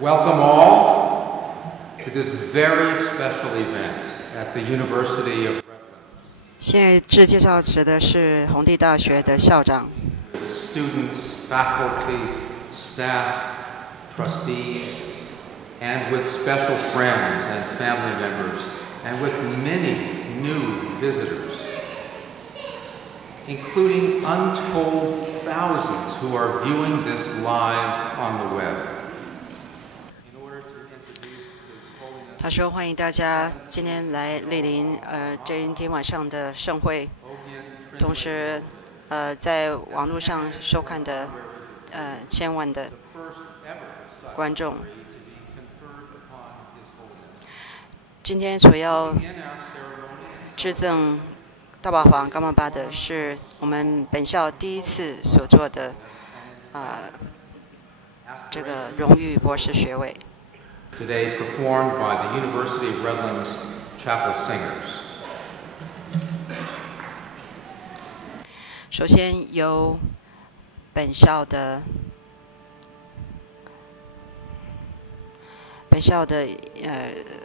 Welcome all to this very special event at the University of Redlands. 现在致介绍词的是弘地大学的校长。Students, faculty, staff, trustees, and with special friends and family members, and with many new visitors, including untold thousands who are viewing this live on the web. 他说：“欢迎大家今天来莅临这一天晚上的盛会，同时在网络上收看的千万的观众。今天所要致赠大宝坊伽马巴的是我们本校第一次所做的这个荣誉博士学位。” Today performed by the University of Redlands Chapel Singers. 首先由本校的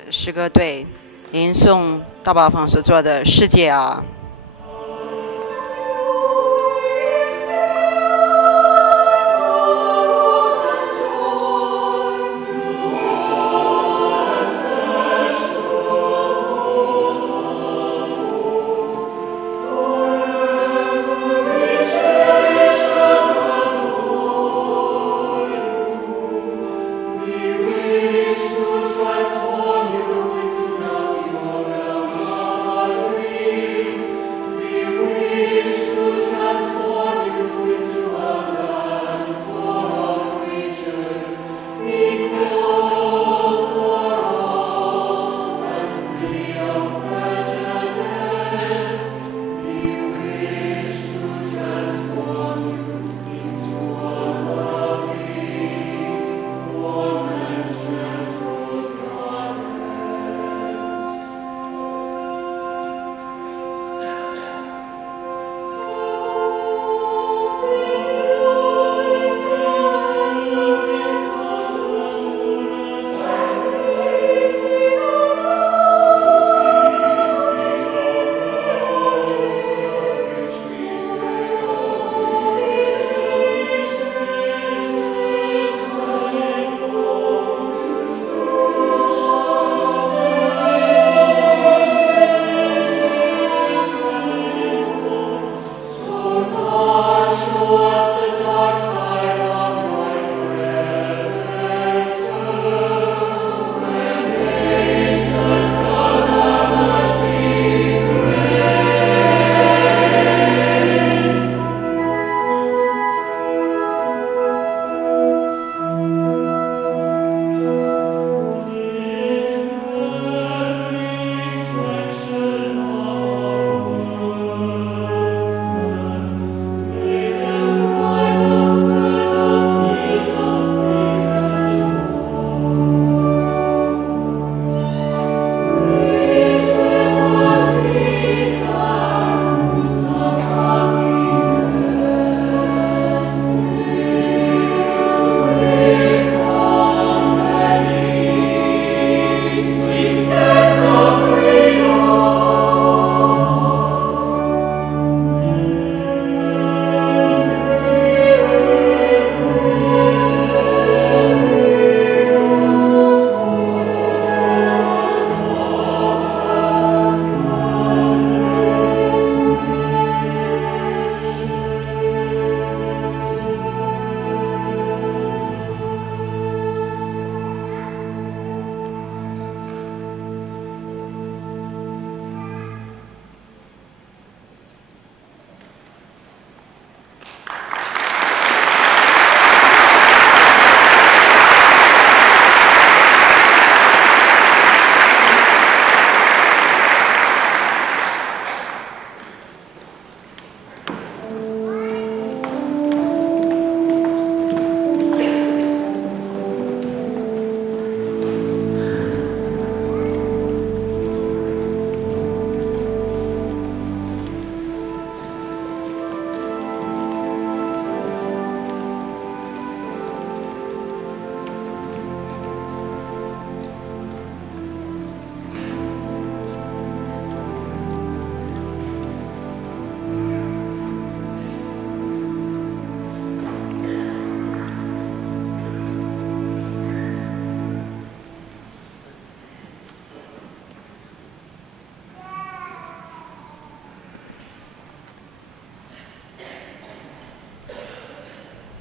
诗歌队吟诵大宝坊所做的《世界啊》。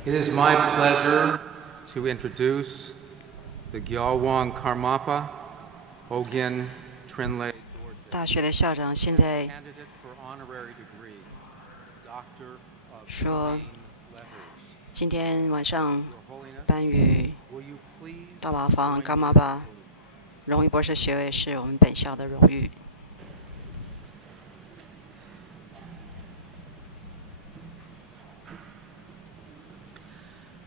It is my pleasure to introduce the Gyalwang Karmapa Hogyen Trinley 大学的校长现在 candidate for honorary degree, Doctor of 说， Humane Letters. 今天晚上 Your Holiness, 颁予 will you please 大法方 join 伽 me 玛 in 巴 salute? 荣誉博士学位是我们本校的荣誉。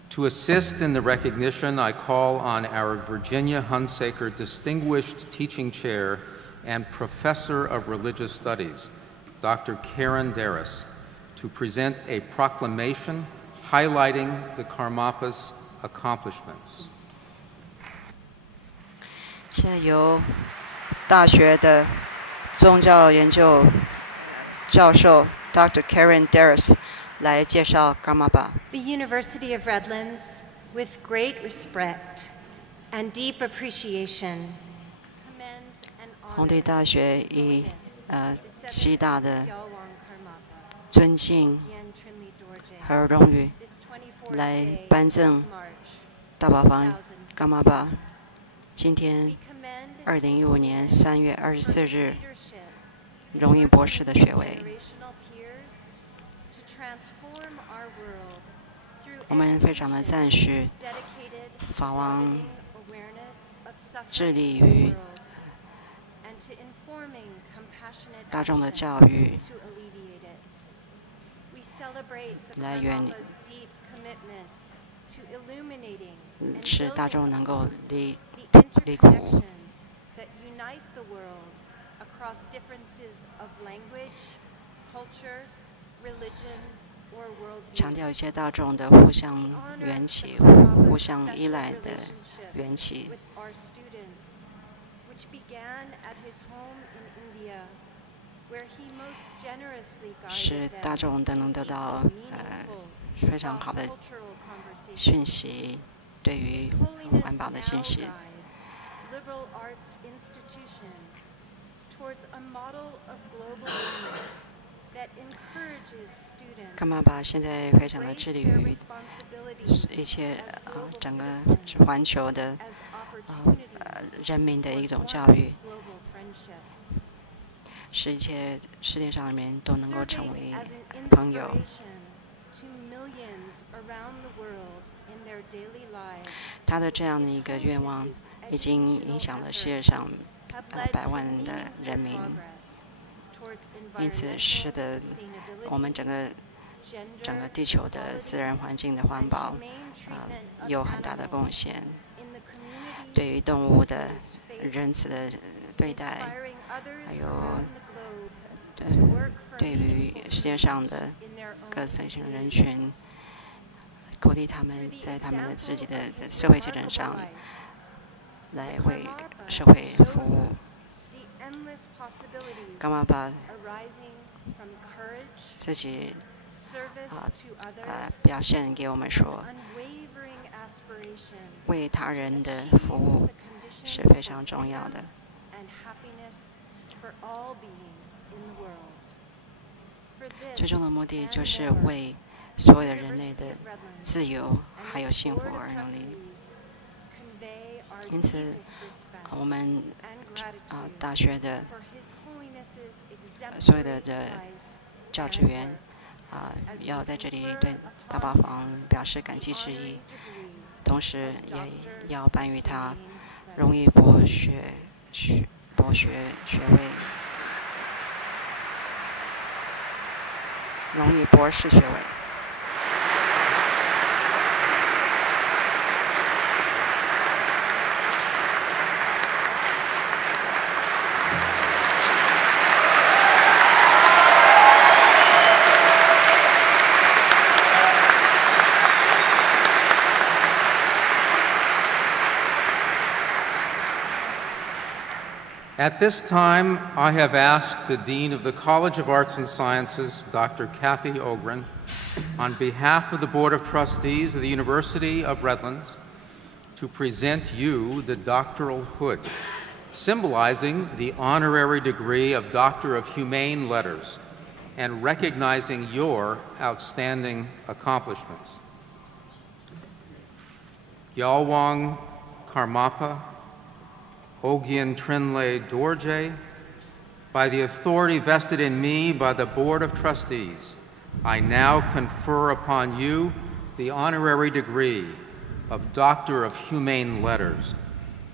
To assist in the recognition, I call on our Virginia Hunsaker Distinguished Teaching Chair and Professor of Religious Studies, Dr. Karen Darris, to present a proclamation highlighting the Karmapa's accomplishments. 现在由大学的宗教研究教授 Dr. Karen Darris 来介绍伽玛巴。 The University of Redlands, with great respect and deep appreciation, commends and 弘地 honors 大学 His 以 Holiness, 极大的 Gyalwang Karmapa, 尊敬 Hogyen Trinley Dorje, 和荣誉 this 24th 来 day 颁 of 赠 March 大法方伽玛巴。 2015. 今天 We commend 2015年3月 for 24 his 日 leadership 荣誉博士的学位。 generational peers to transform our world through 我们非常的赞许 dedicated 法王 broadening awareness of suffering 致力 in the 于 world and to informing compassionate 大众的 action 教育， to alleviate it. We celebrate the 来源 Karmapa's deep commitment to illuminating and 使大众 building 能够离 the 离苦。 interconnections that unite the world across differences of language, culture, religion, or 强 worldview. 调一切大众的互相 Honor 缘 the 起、 Karmapa's 互相 special 依赖的 relationship 缘起， with our students, which began at his home in India, where he most generously 使 guided 大 them 众都能得 to 到 meaningful 非常好的 cross-cultural conversations. 讯息，对于 His Holiness 环保的 now 信息。 guides liberal arts institutions towards a model of global learning that encourages students 伽玛巴现在非常的 embrace 致力 their 于 responsibilities 一切 as global 整个 citizens, 环球的 as opportunities 人民的一 for 种 forming 教育， global friendships. 使一切世界上里面都能够 Serving 成为 as an 朋友。 inspiration to millions around the world in their daily lives, 他的这样的一个愿望，已经影响了世界上 have led 百 to 万的 meaningful 人民。 progress towards 因此， environmental 使得 sustainability, 我们整个 gender 地球的自然环境的环 and 保 humane treatment of 有很大的 animals 贡献。 in the communities 对于动物的 whose faith 仁慈的对待， inspiring others 还有 around the globe to work for 对于 meaningful 世界上的 change in their own 各层型人 communities. 群，鼓励他们在他们的自己的社会基准上来为社会服务。伽玛巴自己表现给我们说，为他人的服务是非常重要的。最终的目的就是为所有的人类的自由还有幸福而努力。因此，我们大学的所有的教职员要在这里对大法方表示感激之意，同时也要颁予他荣誉博学位、荣誉博士学位。At this time, I have asked the Dean of the College of Arts and Sciences, Dr. Kathy Ogren, on behalf of the Board of Trustees of the University of Redlands, to present you the doctoral hood, symbolizing the honorary degree of Doctor of Humane Letters and recognizing your outstanding accomplishments. Yalwang Karmapa, Ogyen Trinley Dorje, by the authority vested in me by the Board of Trustees, I now confer upon you the honorary degree of Doctor of Humane Letters,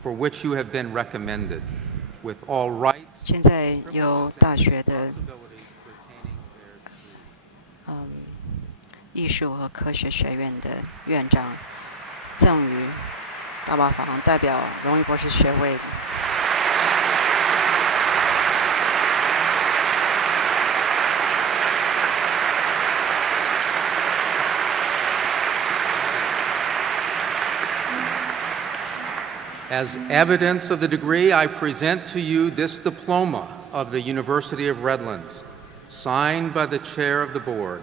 for which you have been recommended, with all rights, 现在由大学的 responsibilities pertaining thereto. 艺术和科学学院的院长赠予大宝坊代表荣誉博士学位。As evidence of the degree, I present to you this diploma of the University of Redlands, signed by the chair of the board.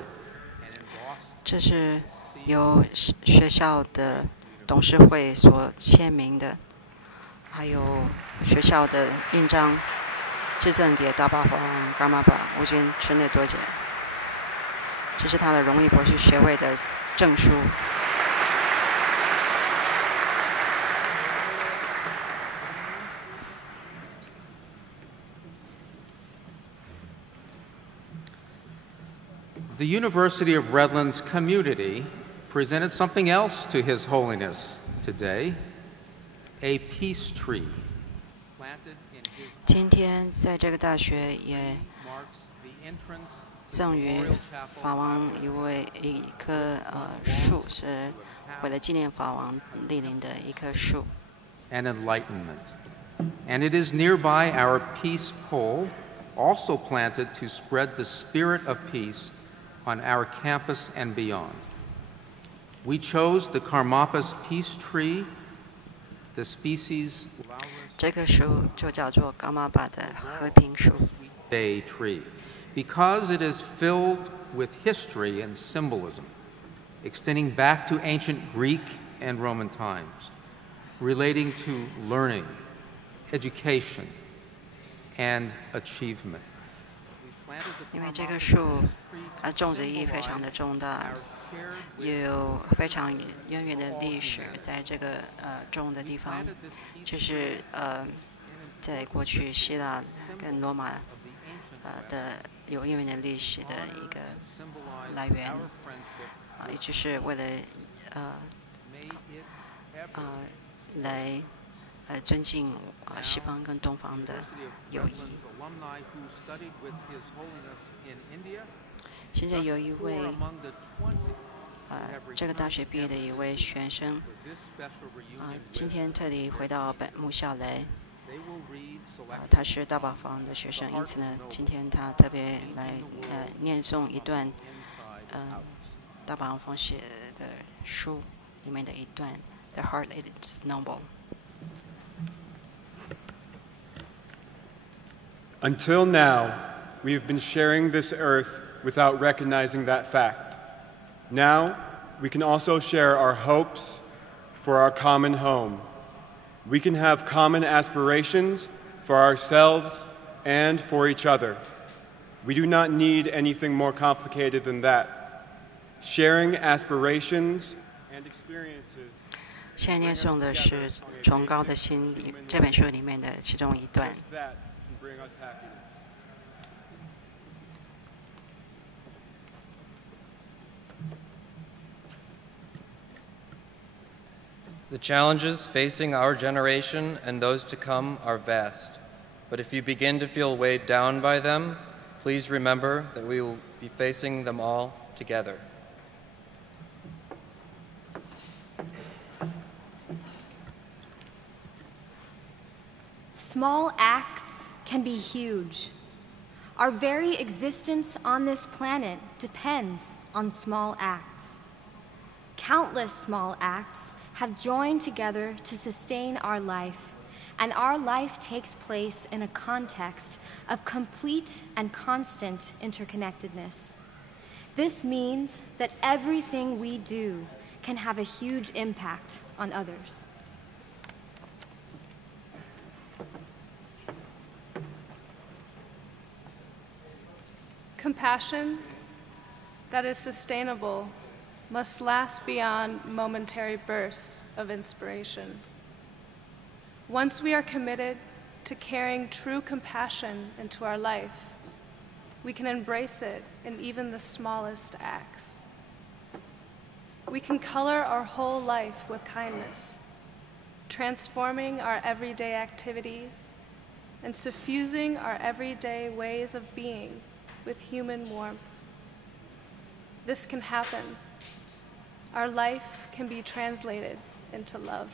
这是由学校的董事会所签名的，还有学校的印章，致赠给大宝坊伽马巴吴金陈内多姐。这是他的荣誉博士学位的证书。The University of Redlands community presented something else to His Holiness today, a peace tree planted in his 今天在这个大学也 marks the entrance 赠予法王一棵树，是为了纪念法王莅临的一棵树。 and enlightenment. And it is nearby our peace pole, also planted to spread the spirit of peace on our campus and beyond. We chose the Karmapas peace tree, the species 这棵树就叫做伽马巴的和平树， Day tree, because it is filled with history and symbolism, extending back to ancient Greek and Roman times, relating to learning, education, and achievement. 因为这棵树种植意义非常的重大，有非常渊源的历史，在这个种的地方，就是在过去希腊跟罗马的有渊源的历史的一个来源，也就是为了来尊敬西方跟东方的友谊。现在有一位这个大学毕业的一位学生今天特地回到本母校来，他是大宝坊的学生，因此呢，今天他特别来念诵一段大宝坊写的书里面的一段 The heart is noble. Until now, we have been sharing this earth without recognizing that fact. Now, we can also share our hopes for our common home. We can have common aspirations for ourselves and for each other. We do not need anything more complicated than that. Sharing aspirations and experiences. 现在念诵的是《崇高的心》这本书里面的其中一段。 Bring us happiness. The challenges facing our generation and those to come are vast, but if you begin to feel weighed down by them, please remember that we will be facing them all together. Small acts can be huge. Our very existence on this planet depends on small acts. Countless small acts have joined together to sustain our life, and our life takes place in a context of complete and constant interconnectedness. This means that everything we do can have a huge impact on others. Compassion that is sustainable must last beyond momentary bursts of inspiration. Once we are committed to carrying true compassion into our life, we can embrace it in even the smallest acts. We can color our whole life with kindness, transforming our everyday activities and suffusing our everyday ways of being with human warmth. This can happen. Our life can be translated into love.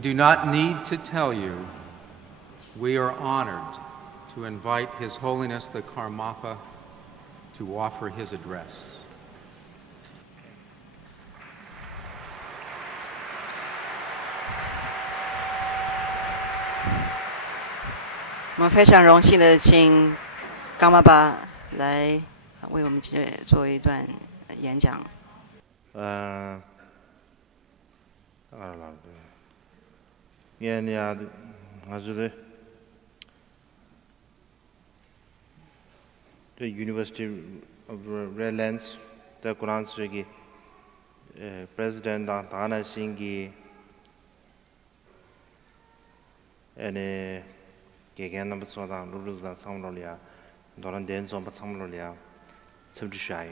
Do not need to tell you, we are honored to invite His Holiness the Karmapa to offer his address.我们非常荣幸的请冈妈爸来为我们做一段演讲。The University of Redlands, the Quran Sigi, President Dana Singhi, and Gagan number Soda, Lulu than Samlolia, Doran Denson, but Samlolia, Subdishai.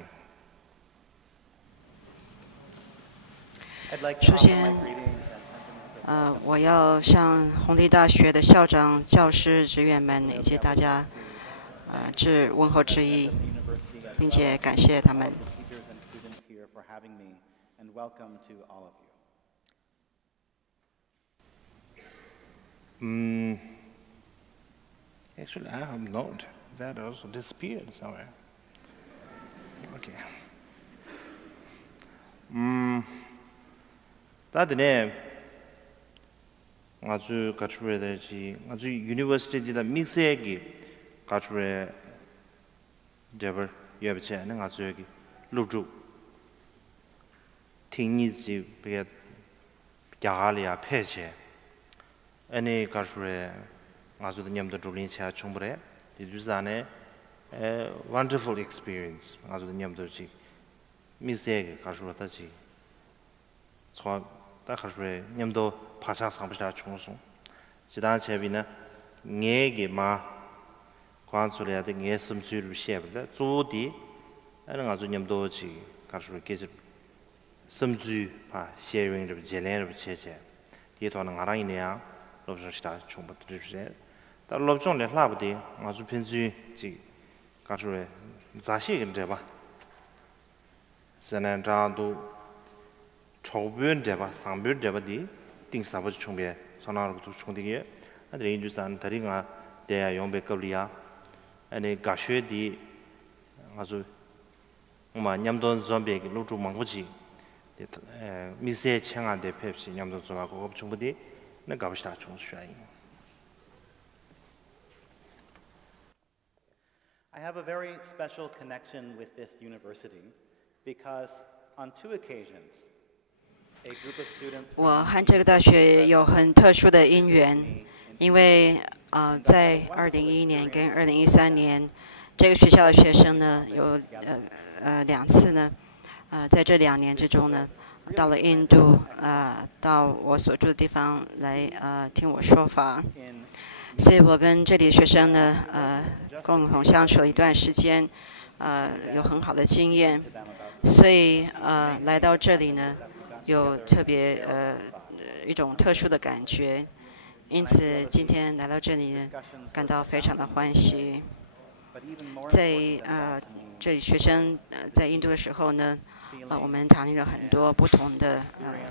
首先，我要向弘地大学的校长、教师、职员们以及大家致问候之意，并且感谢他们。Actually, I have not. That also disappeared somewhere. Okay. That name. 아주 가출해 되지. 아주 유니버시티지다 믹스에기 가출해 되버 여비체는 아주 여기 루주 팅이지 비게 야갈이야 폐체. 아니 가출해 아주 냠도 둘린차 충분해. 이주산에 wonderful experience. 아주 냠도지 믹스에기 가출하다지. 다 가출해 냠도 파사 상부시다 중송 지단 제비나 녜게 마 관소리야데 녜 섬주를 시에블 조디 아는 아주 냠도지 가수 계속 섬주 파 쉐어링을 제례를 체체 뒤도는 알아이네야 롭션시다 총부터주세 다 롭션레 라브디 아주 핀주 지 가수에 자시게 돼봐 세난자도 초변 돼봐 상변 돼봐디 things that was chungbe sonar to chungdige and the industry and taringa de yombe kabliya 아니 가슈디 아주 냠돈 좀비 루주 망부지 미세 창안데 펩시 냠돈 좀하고 충분히 나 가보시다 총수야이. I have a very special connection with this university because on 2 occasions, a group of students 我和这个大学有很特殊的因缘，因为在2011年跟2013年，这个学校的学生呢有2次呢，在这2年之中呢，到了印度到我所住的地方来听我说法。所以我跟这里的学生呢，共同相处了一段时间，有很好的经验，所以来到这里呢，有特别一种特殊的感觉，因此今天来到这里呢，感到非常的欢喜。在这里学生在印度的时候呢，我们谈论了很多不同的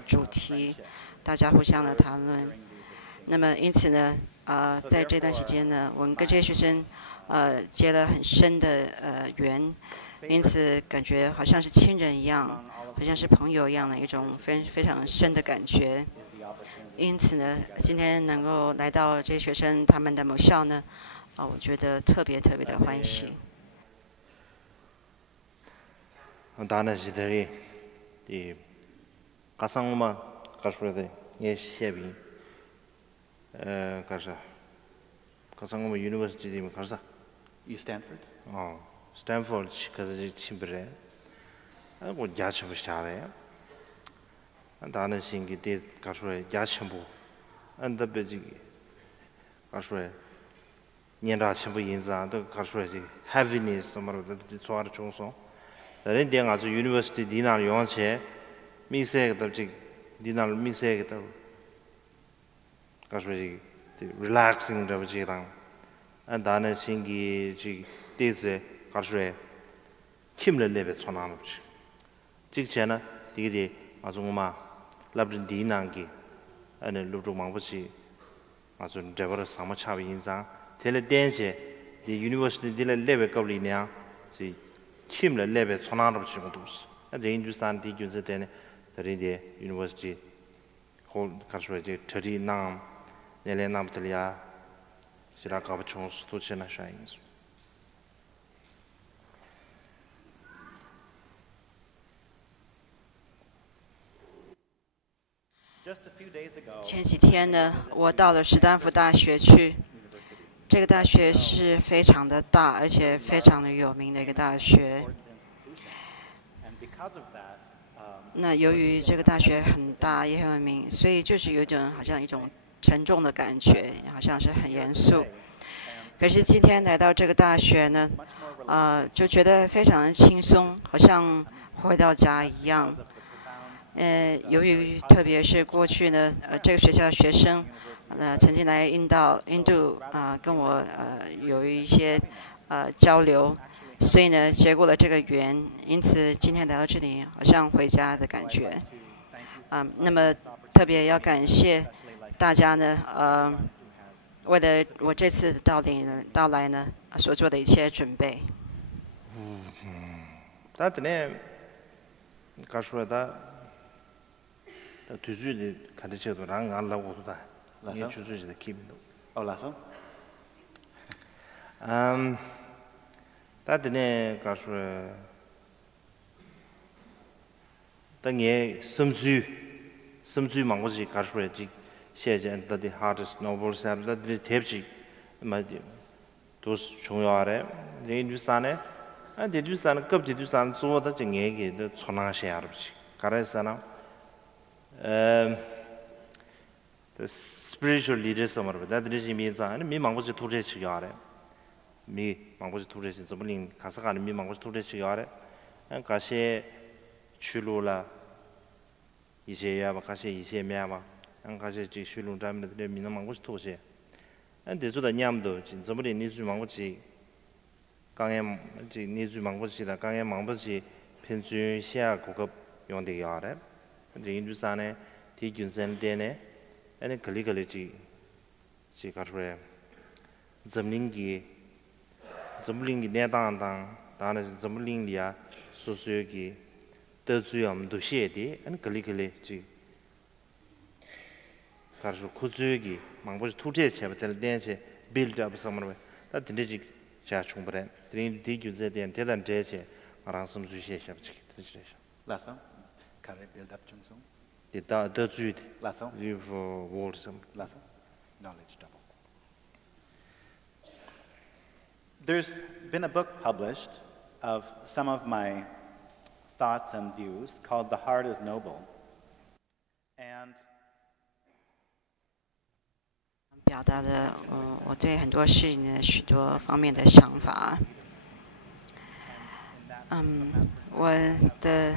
主题，大家互相的谈论。那么因此呢，在这段时间呢，我们跟这些学生结了很深的缘，因此感觉好像是亲人一样，好像是朋友一样的一种非常深的感觉。因此呢，今天能够来到这些学生他们的母校呢，我觉得特别的欢喜。다나 시들이 이 가상마 가수레데 예 시에비 가자 가상마 유니버시티 가자 East Stanford. 스탠포드 가자 침브레 뭐 야침부 샤베 다나 신기 데 가수레 야침부 안다베지 가수레 년라 침부 인자도 가수레지 heaviness som마르데 소아르 총소 다른 데 가서 유니버시티 디날 용체 미세가 디날 미세가 가서 relaxing 저지랑 안다는 신기 지 데제 가서 힘을 내베 전하는 거지 직전에 디디 아주마 랍든 디난기 아니 루루망부지 아주 저버 상마차비 인상 텔레덴제 디 유니버시티 디레 레베 거리냐 지 힘을 내베 전하는 거지 뭐도스 레인주산 디규즈 때네 다리데 유니버시티 홀 가서 이제 저리남 내레남들이야 시라카바 총수 도체나 샤인스前几天呢，我到了史丹福大学去。这个大学是非常的大，而且非常的有名的一个大学。那由于这个大学很大也很有名，所以就是有点好像一种沉重的感觉，好像是很严肃。可是今天来到这个大学呢，就觉得非常的轻松，好像回到家一样。由于特别是过去呢，这个学校的学生，曾经来印度跟我有一些交流，所以呢结过了这个缘，因此今天来到这里，好像回家的感觉。那么特别要感谢大家呢，为了我这次到来呢所做的一切准备。두주디 가르쳐도 랑 알라고도다. 이게 주주지의 기분도. 라서? 다드네 가서 당에 섬주 망고지 가서지 시에전 다디 하드스 노블 사르다디 탭지 맞지. 도스 중요하래. 레인두산에 데두산 급디두산 조다 정예게도 천하시아르지. 가르사나 the spiritual leaders of that means me 망고지 도제치 야래 미 망고지 도제치 좀린 가서가는 미 망고지 도제치 야래 가시 출로라 이제야 가시 이제매마 가시 지 출로 담는데 미 망고지 도제 근데 저다 냠도 진짜버리 니주 망고지 강에 지 니주 망고지다 강에 망고지 편주 시야 고급 용대 야래 인두산에 디균센데네 아니 걸리지 지 가르래 점링기 점링이 내당당 다는 점링이야 소소기 더주염 도시에디 안 걸리지 가서 구주기 망보지 투제 제부터 된지 빌드업 somewhere 다 din지 자 충분해 드린 디규제 된 대단 제제 알아 섬주시에 샵지 드리죠 Lesson. Kare build up 중성. 디다 더주디 Lesson. view for words Lesson. Knowledge double. There's been a book published of some of my thoughts and views called The Heart is Noble. And 表达了我对很多事情的许多方面的想法。我的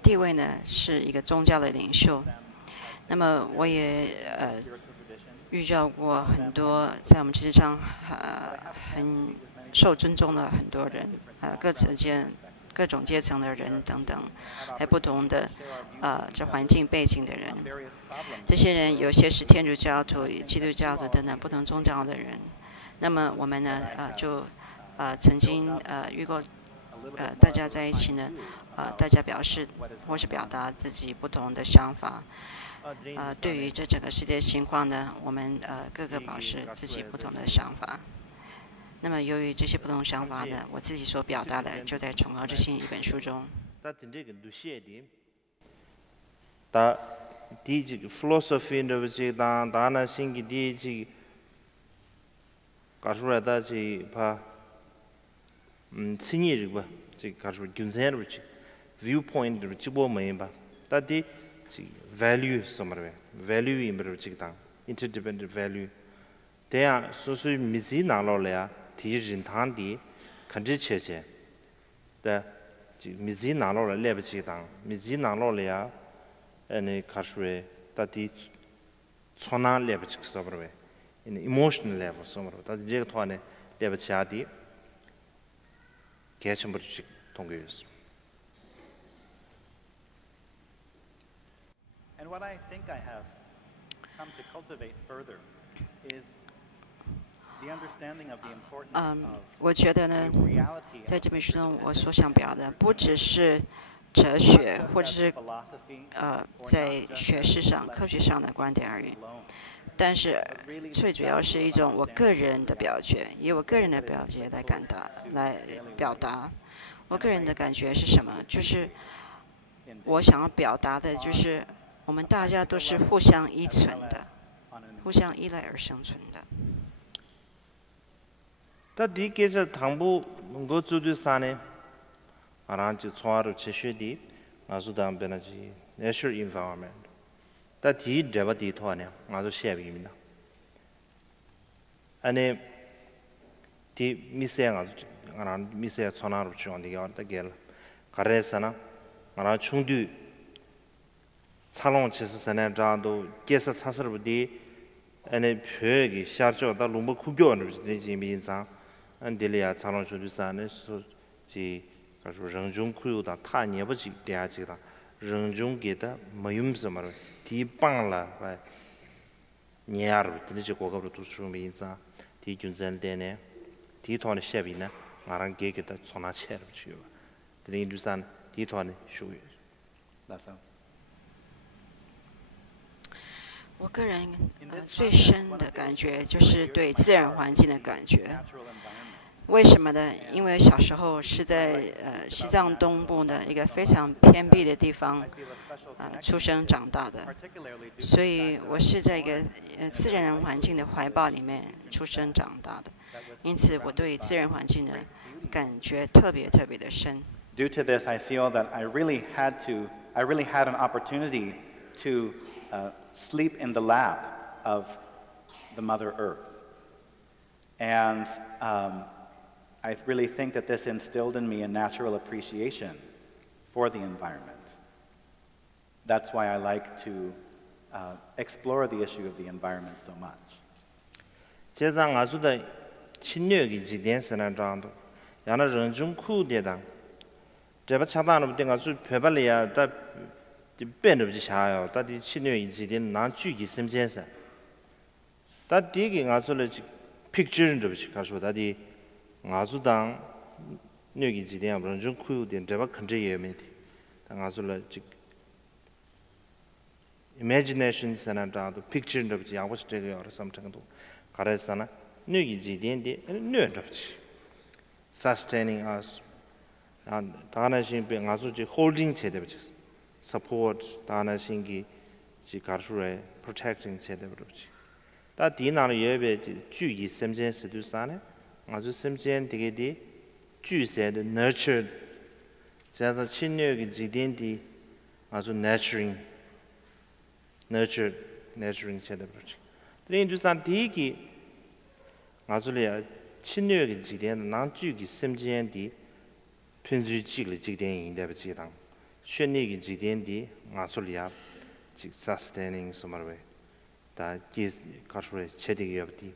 地位呢是一个宗教的领袖，那么我也遇到过很多在我们世界上很受尊重的很多人，各种阶层的人等等，还有不同的这环境背景的人。这些人有些是天主教徒、基督教徒等等不同宗教的人。那么我们呢就曾经遇过大家在一起呢大家表示或是表达自己不同的想法。对于这整个世界情况呢，我们各个表示自己不同的想法。那么由于这些不同想法呢，我自己所表达的就在《崇高之心》一本书中。第几 philosophy 的这当当然新的第几搞出来的这怕新的吧这搞出均线的这 viewpoint 的这波没吧但的这 value 什么的 value 也没有这个当 interdependent value 这样所以米子拿了来提人堂的看这切切的这米子拿了来不这个当米子拿了来and karswe tati chona level chiksabrwe in emotional level somro tati je thwane level chadi kechambur chik tonggyus. And what I think I have come to cultivate further is the understanding of the importance of 我觉得呢，在这本书中我所想表达的不只是哲学或者是在学识上、科学上的观点而已，但是最主要是一种我个人的表觉，以我个人的表觉来表达。我个人的感觉是什么？就是我想要表达的，就是我们大家都是互相依存的，互相依赖而生存的。但第几个唐布我做的啥呢？아란지 초아로 체슈디 아주담 베나지 natural environment 다디 데바디 토아네 아주 셰비입니다 아니 디 미세양 아주 아란 미세 초나로 주원디가 어떻게 가레사나 아란 충두 살롱 치스선에 자도 계서 차서부디 아니 표기 샤르조다 롱보 구교는 지지 민상 안딜리아 살롱 주두산에 소지人中可有的他也不去点这个，人中给的没用什么了，第帮了哎，年儿的这国家的读书没子，第军人的呢，第团的设备呢，俺让给的从哪钱不去吧，第二就是第团的属于。我个人最深的感觉就是对自然环境的感觉。为什么呢？因为小时候是在西藏东部的一个非常偏僻的地方出生长大的，所以我是在一个自然环境的怀抱里面出生长大的，因此我对自然环境的感觉特别特别的深。Due to this, I feel that I really had an opportunity to sleep in the lap of the Mother Earth, and I really think that this instilled in me a natural appreciation for the environment. That's why I like to explore the issue of the environment so much. 这张阿叔的侵略的几点是那张的，让那人中苦的当，这把恰当的不定阿叔拍巴里啊，他变得不下呀，他的侵略的几点难举起什么件事？他第一个阿叔的 picture 这不是，他说他的。ngazu dang nyögi jidian bron jung kuyu den deba khanje yemeti ta ngazu la jik imagination sana da do picture ndo ji yawo ste ge or samtang do kare sana nyögi jidian de nyo ndo ji sustaining us and dana shin be ngazu ji holding che de ji support dana shin gi ji karshure protecting che de ji da di na ye be ji ju yi semjen se du sana ngazu semjen de ge di ju se de nurtured 자자 친녀의 지den디 아주 nurturing 체다 그렇지. 인도산 디기 아주리아 친녀의 지den 난주기 심지엔디 편주지를 지den인데 버지당 쉔니기 지den디 아주리아 직 sustaining 소마르웨 다 기스 가르레 체디기 옆디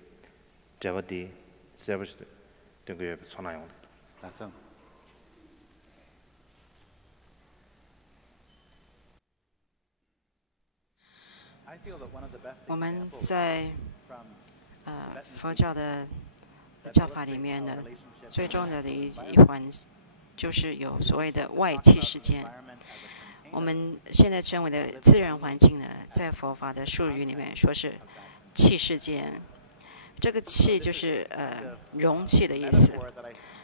저버디 서비스 등그 옆 손아용. 맞아. 我们在佛教的教法里面呢，最重要的一环就是有所谓的外气世间。我们现在称为的自然环境呢，在佛法的术语里面说是气世间。这个气就是容器的意思，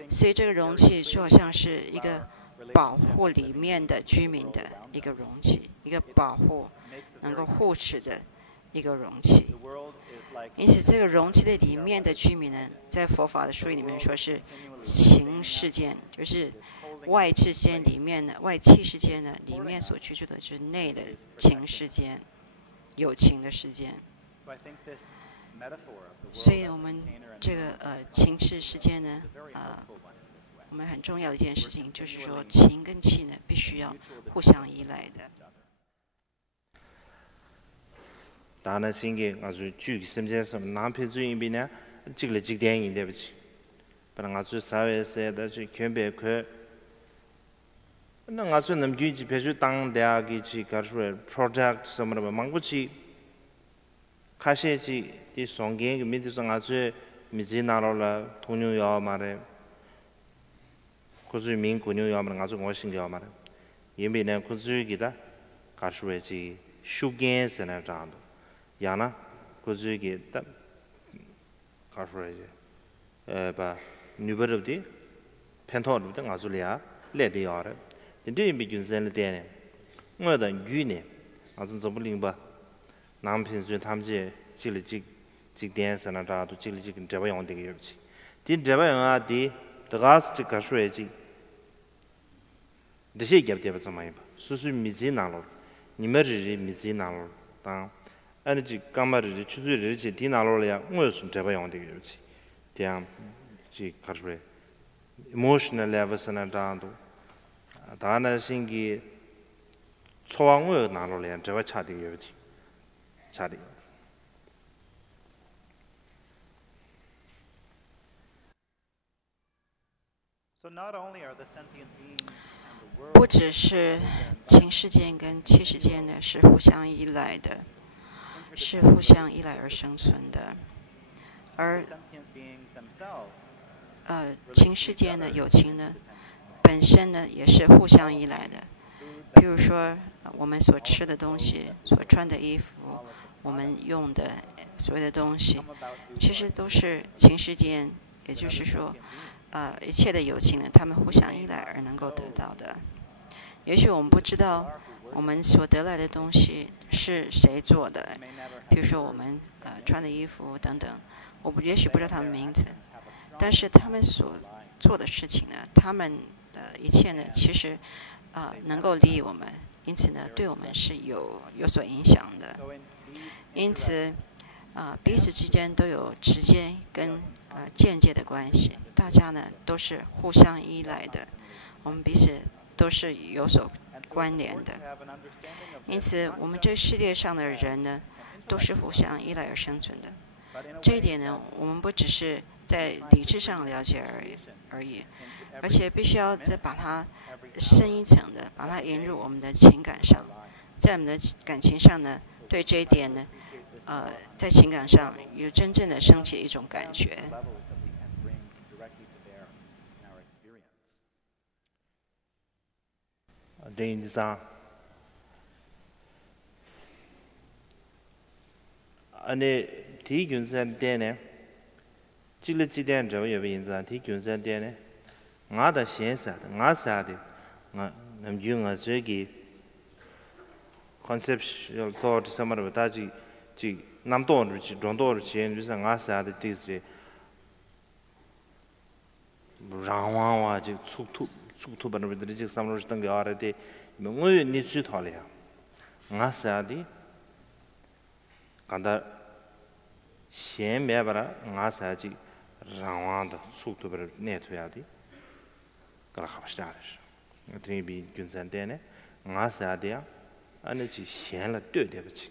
所以这个容器就好像是一个保护里面的居民的一个容器，一个保护能够护持的一个容器。因此，这个容器的里面的居民呢，在佛法的术语里面说是情世间，就是外世间里面的外气世间呢，里面所居住的就是内的情世间，有情的世间。所以我们这个情世世间呢，我们很重要的一件事情就是说，情跟气呢必须要互相依赖的。다나 신경 아주 쭉 심지어서 남편 주인비냐 찍을 찍대인인데 버지. 그러나 아주 사회에서 저 견배 그 나 아주 남주지 배주 당 대학이 지 가르쳐 프로젝트 som으로 망고치 카셰지 이 송경 미드서 아주 미지나로라 돈요야 말에 고주 민군요야 말에 아주 멋진겨 말에 예미는 고주기다 가르쳐지 슈겐스나 장도 야나 고주기 딱 가르쳐지 바 뉴버르디 펜토르디 아주리아 레디야레 근데 미균선을 때네 뭐다 유네 아주 좀불링바 남편수 탐지 질직 직대선나다도 질직 저바용 되게 없지 딘 저바용아디 드가스 가슈에지 드시 겹대버 समा이 수수 미지나로 니머리 미지나로 당 에너지 까마르지 추주르지 디나로야 뭐스 저바용 되게 없지 대한 지 가슈에 emotional level스나다도 다나 신기 초왕을 나로래 저와 차되게 없지 차되不只是情世间跟气世间呢是互相依赖的，是互相依赖而生存的，而情世间的有情呢，本身呢也是互相依赖的。比如说，我们所吃的东西、所穿的衣服、我们用的所有的东西，其实都是情世间，也就是说，一切的有情呢，他们互相依赖而能够得到的。也许我们不知道我们所得来的东西是谁做的，比如说我们穿的衣服等等，我也许不知道他们名字，但是他们所做的事情呢，他们的一切呢，其实能够利益我们，因此呢，对我们是有所影响的。因此，彼此之间都有直接跟间接的关系，大家呢都是互相依赖的，我们彼此都是有所关联的。因此，我们这世界上的人呢，都是互相依赖而生存的。这一点呢，我们不只是在理智上了解而已，而且必须要再把它深一层的，把它引入我们的情感上，在我们的感情上呢，对这一点呢，在情感上有真正的升起一种感觉。 데인사 아니 디균산 때네 찔찔된 저 여인자 디균산 때네 나다 신사 나사데 나 남중아 저기 conceptual thought somewhere 다지 지 남도를 지 정도를 지엔주사 나사데 디스 라와와 지 축투 버는들이 지 삼로 했던 게 알아대 뭐에 니치 털이야 나사디 간다 시에메바라 나사지 라와다 축투 버 네트야디 그라 합시다르시 드리비 군산데네 나사디야 아니지 시엔라 떼대버지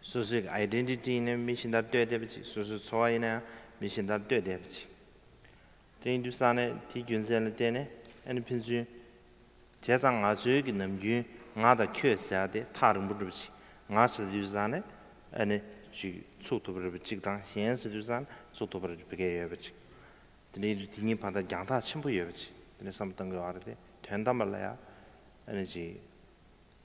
소식 아이덴티티는 미신다 떼대버지 소소 초아이나 미신다 떼대버지 드인두산에 디군산을 때네 아니 핀주 재상 아주기 남유 나다 켜사데 다른 부르지 나스두산에 아니 지 소토버버 직당 현스두산 소토버버 비게여버지 드니 디니 판다 양다 침부여버지 드니 삼던 거 알아대 된다 말라야 아니지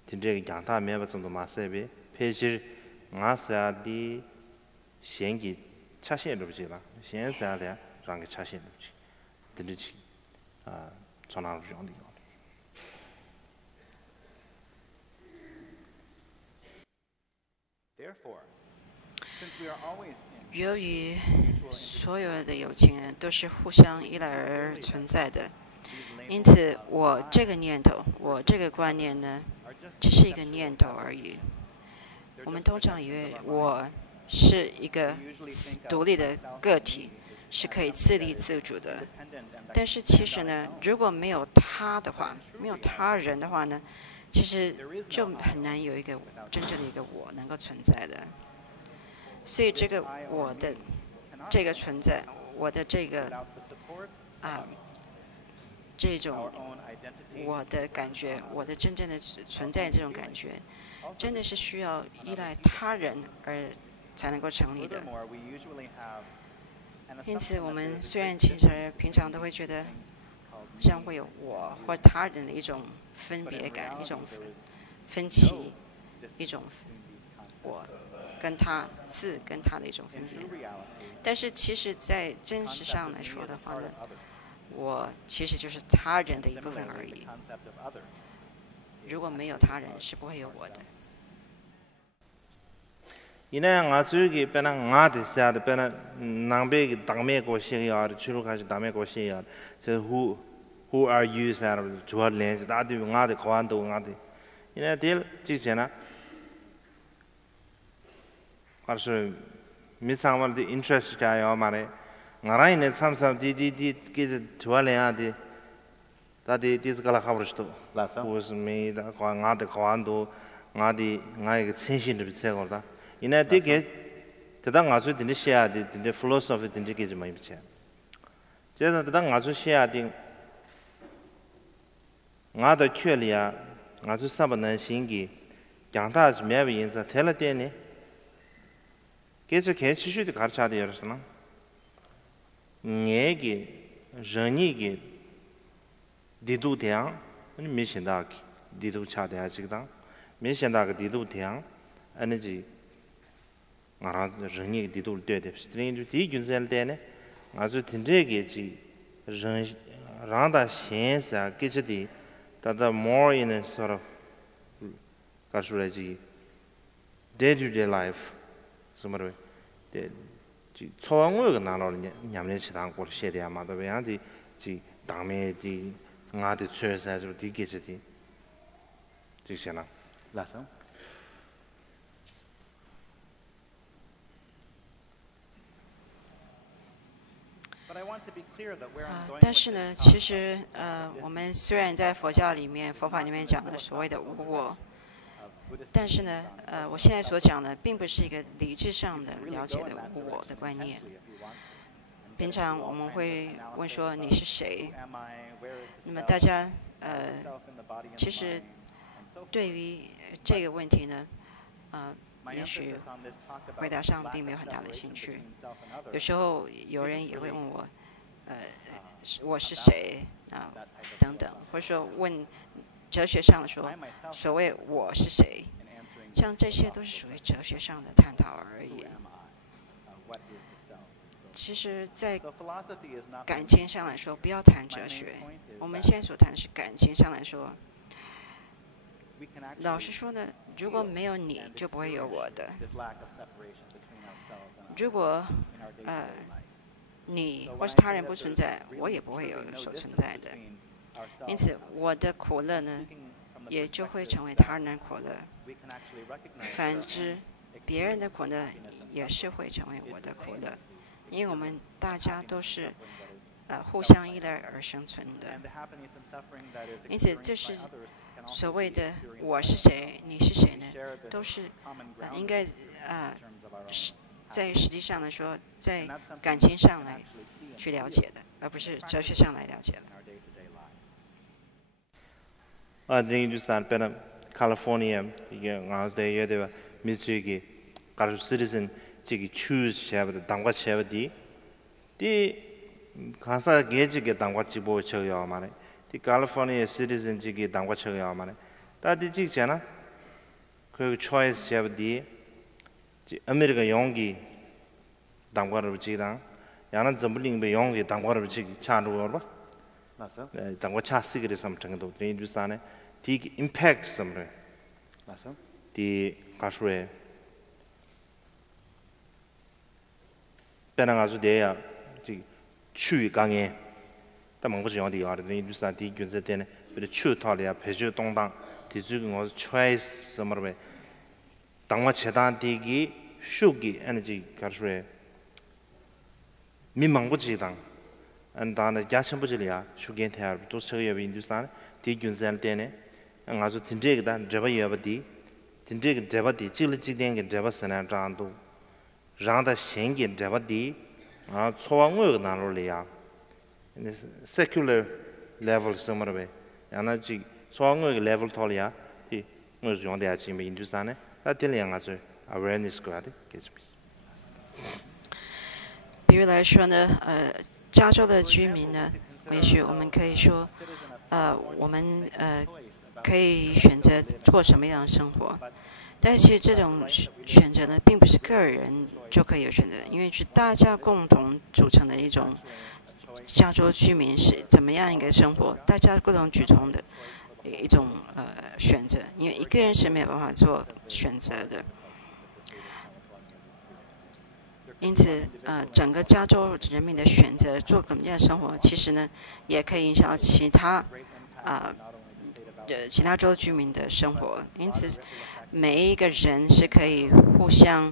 딘데 양다 매버 정도 마세베 페이지 나사디 현기 차신여버지라 현사데 랑게 차신여버지 드니지 전화로 정리由于所有的有情人都是互相依赖而存在的，因此我这个念头，我这个观念呢，只是一个念头而已。我们通常以为我是一个独立的个体，是可以自立自主的。但是其实呢，如果没有他的话，没有他人的话呢，其实就很难有一个真正的一个我能够存在的。所以这个我的这个存在，我的这个这种我的感觉，我的真正的存在这种感觉，真的是需要依赖他人而才能够成立的。因此，我们虽然其实平常都会觉得，好像会有我或他人的一种分别感，一种分歧，一种我跟他自跟他的一种分别。但是，其实，在真实上来说的话呢，我其实就是他人的一部分而已。如果没有他人，是不会有我的。이내 가수기 빼나 나디사데 빼나 남베기 당메 고시야 주로 가지 담에 고시야 저 who are you 사람 좋아래 다디 나데 관도 나데 이내 딜 지잖아 가서 미상월데 인트레스트 자요 말에 나라이네 삼삼 디디디 게 좋아래야데 다디 디스가라 가버스도 was me 다 나데 관도 나디 나에게 신신을 비춰거다 이내 되게 대단 가수 딘데 시야디 딘데 필로소피 딘데 게지 많이 비춰 제가 대단 가수 시야디 나도 큐리아 가수 사바는 신기 양다지 매비 인자 텔레데니 게지 개치슈디 가르쳐야 열었으나 얘기 전이기 디두대양 아니 미신다기 디두 차대야 지금 미신다기 디두대양 아니지 나라 전이 디두를 되대 스트레인지 디균셀 때네 아주 딘데게지 란다 신사 게지디 다다 more in a sort of 가수라지 day-to-day life somewhere 지 초왕을 나눠는 냠내 지당 걸 시대야 마도 왜한테 지 담에디 나한테 최서 좀 디게지디 지시나 라서 但是呢，其实我们虽然在佛教里面、佛法里面讲的所谓的无我，但是呢，我现在所讲的并不是一个理智上的了解的无我的观念。平常我们会问说你是谁？那么大家其实对于这个问题呢，也许回答上并没有很大的兴趣。有时候有人也会问我，我是谁啊等等，或者说问哲学上说所谓我是谁，像这些都是属于哲学上的探讨而已。其实，在感情上来说，不要谈哲学。我们现在所谈的是感情上来说。老实说呢，如果没有你，就不会有我的。如果你或是他人不存在，我也不会有所存在的。因此，我的苦乐呢，也就会成为他人的苦乐。反之，别人的苦乐也是会成为我的苦乐，因为我们大家都是互相依赖而生存的。因此，这是所谓的我是谁，你是谁呢？都是应该在实际上来说，在感情上来去了解的，而不是哲学上来了解的。Hindustan pena California 이게 ngāde yedeva mitsugi karu citizen chigi choose shabda dangwa shabdi di kansa gejige dangwa chibo chogyo mane di California citizen chigi dangwa chogyo mane ta di chig chana 그 choice shabdi ji America yongi dangwa ru chigdang yana zambling be yongi dangwa ru chig chanru ba 맞아. dangwa cha sigre sam changdo Hindustan the impact somewhere. 맞아. The 가수에 배낭아주 대야 지 추위 강에 다 망고지 어디 어디 인도스탄 디 군세 때네 그 추토리아 배주 동당 디즈금 어 choice somewhere 당와 체단 디기 슈기 에너지 가수에 민망고지당 안다나 야천부지리아 슈겐 태아 또 서여 인도스탄 디 군세 때네 ngāzu tīndrēk dā drabā yabadī, tīndrēk drabā dī, chīla chīkdēngi drabā sanā rāndu, rāndā shēngi drabā dī, tsōwa ngōyog nālo lī yā, secular level samar bē, yāna chī tsōwa ngōyog level tōli yā, dī ngōyog yōngdā yā chīmba Hindustāne, dā tīla yā ngāzu awareness kua dī, kēchibīs. 比如来说呢，加州的居民呢，也许我们可以说，我们可以选择过什么样的生活，但是其实这种选择呢，并不是个人就可以有选择，因为是大家共同组成的一种加州居民是怎么样一个生活，大家共同举同的一种选择，因为一个人是没有办法做选择的。因此，整个加州人民的选择做怎么样的生活，其实呢，也可以影响到其他州居民的生活，因此每一个人是可以互相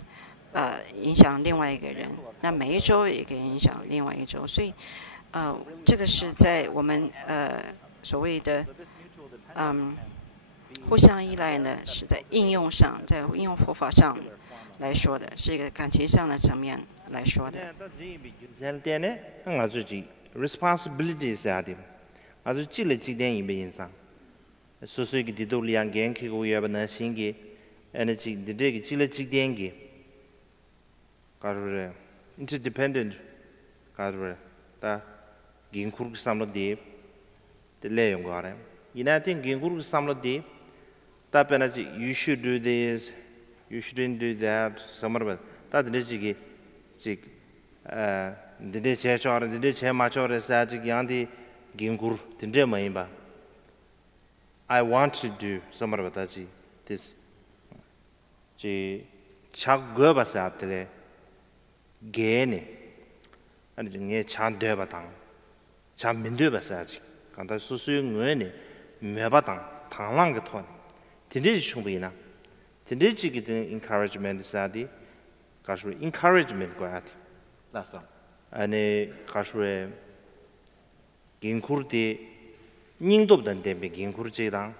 影响另外一个人，那每一州也可以影响另外一州，所以这个是在我们所谓的互相依赖呢，是在应用上，在应用佛法上来说的，是一个感情上的层面来说的。responsibilities 아디 아주 찔레 찌된 이베인상 소소기 디돌리안 겐키고 야바나 신기 에너지 디데기 찔레 찌된기 가르레 interdependent 가르레 다 긴쿠르 삼로디 텔레용 거래 이나팅 긴쿠르 삼로디 다 페나지 you should do this you shouldn't do that somewhere 다 디데지기 지 디데 제초르 디데 제마초르 사지 양디 긴쿠르 딘데 마이바 I want to do somewhere 다지 this 지 착거바사트레 게네 아니 중에 잔되바당 잔민되바사지 간다 수수용외네 매바당 당랑게 톤 딘데 충분이나 딘데지기 된 encouragement 사디 가수 encouragement 거야티 나서 아니 가수에 긴쿠르디 닝도던 데베 긴쿠르지당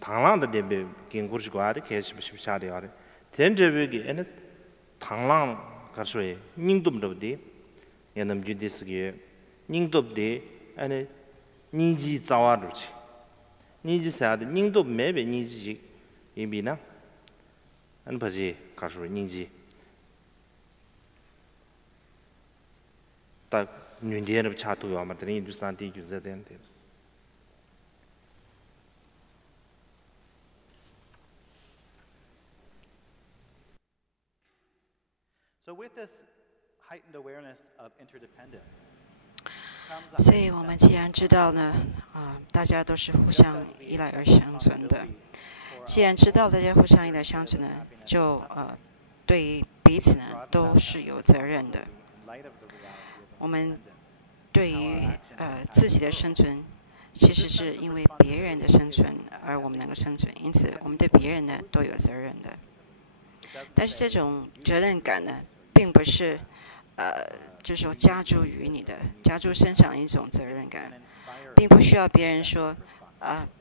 당랑의 데베 긴쿠르지 거야데 계십십샤데 아래 덴제베기 에네 당랑 가수에 닝돔도디 예남주디스기 닝돔데 아니 니지 자와르지 니지 사데 닝돔 메베 니지 이비나 안 바지 가수 니지 딱 윤디에는 차도요 말더니 인두산디 유저된데 So with this heightened awareness of interdependence, 所以我们既然知道呢，大家都是互相依赖而生存的，既然知道大家互相依赖相存呢，就对于彼此呢都是有责任的。我们对于自己的生存，其实是因为别人的生存而我们能够生存，因此我们对别人呢都有责任的。但是这种责任感呢，并不是就是说加诸于你的、加诸身上的一种责任感，并不需要别人说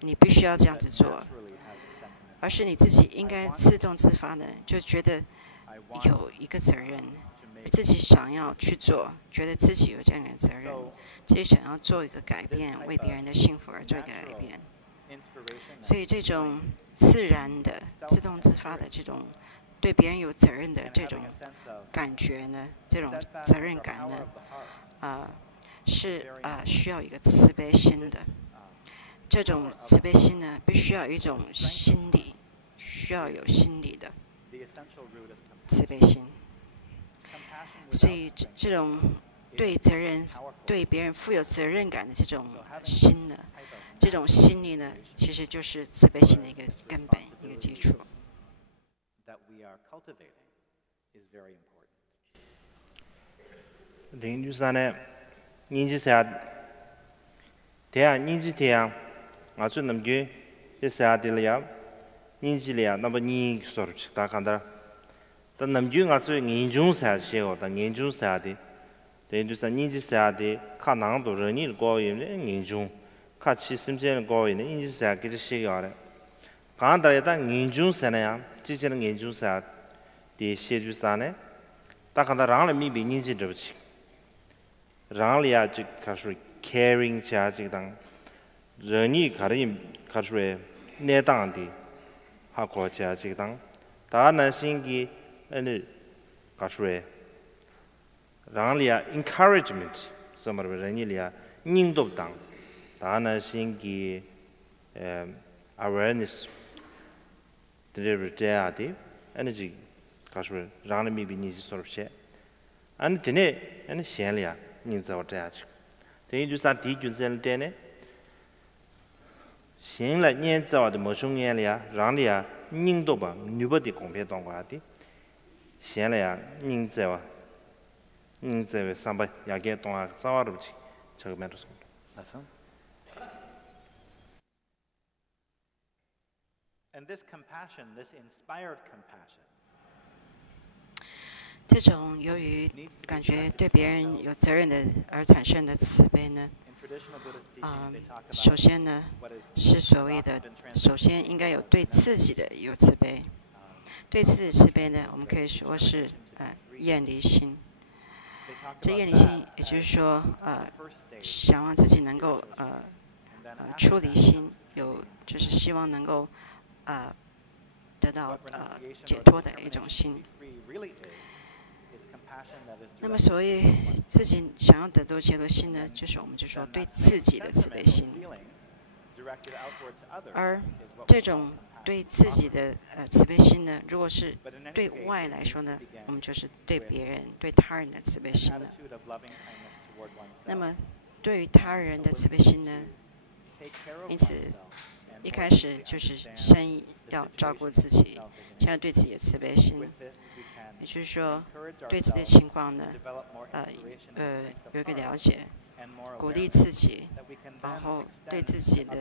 你必须要这样子做，而是你自己应该自动自发的就觉得有一个责任，自己想要去做，觉得自己有这样的责任，自己想要做一个改变，为别人的幸福而做一个改变。所以这种自然的、自动自发的这种对别人有责任的这种感觉呢，这种责任感呢，是需要一个慈悲心的。这种慈悲心呢，必须要有一种心理，需要有心理的慈悲心。所以这种对别人负有责任感的这种心呢，这种心理呢，其实就是慈悲心的一个根本、一个基础。링주산에 닌지사 대한 닌지 대한 아주 남게 예사딜이야 닌지리야 넘버 니 소르 다 간다 더 남게 아주 인중사 시고 더 인중사디 링주산 닌지사디 카낭도 러니 고이네 인중 같이 심지는 고이네 닌지사 기지 시고래 간다에다 인중사네야 지지는 인중사 디 시주산에 다 간다 랑을 미비 닌지 접치 랑리아 즉 가수 caring 자직당人이 가림 가수에 내당디 하고 자직당 다나 신기 어느 가수에 랑리아 encouragement somewhere人이리아 닝도당 다나 신기 awareness delivery아디 에너지 가수 랑미 비니지 소르셰 아니 드네 아니 셴리아 你走这样去，等于就是他第一句在那呢，新来年早的没生年了呀，让你呀，人多吧，女不的公平当官的，现在呀，人在上班也给当啊早点去，这个没得说。And this compassion, this inspired compassion, 这种由于感觉对别人有责任的而产生的慈悲呢，首先呢是所谓的，首先应该有对自己的有慈悲，对自己的慈悲呢，我们可以说是厌离心。这厌离心，也就是说想让自己能够出离心，就是希望能够得到解脱的一种心。那么，所谓自己想要得到解脱心呢，就是我们就说对自己的慈悲心，而这种对自己的慈悲心呢，如果是对外来说呢，我们就是对别人、对他人的慈悲心了。那么，对于他人的慈悲心呢，因此一开始就是先要照顾自己，先要对自己的慈悲心。也就是说，对自己的情况呢，有一个了解，鼓励自己，然后对自己的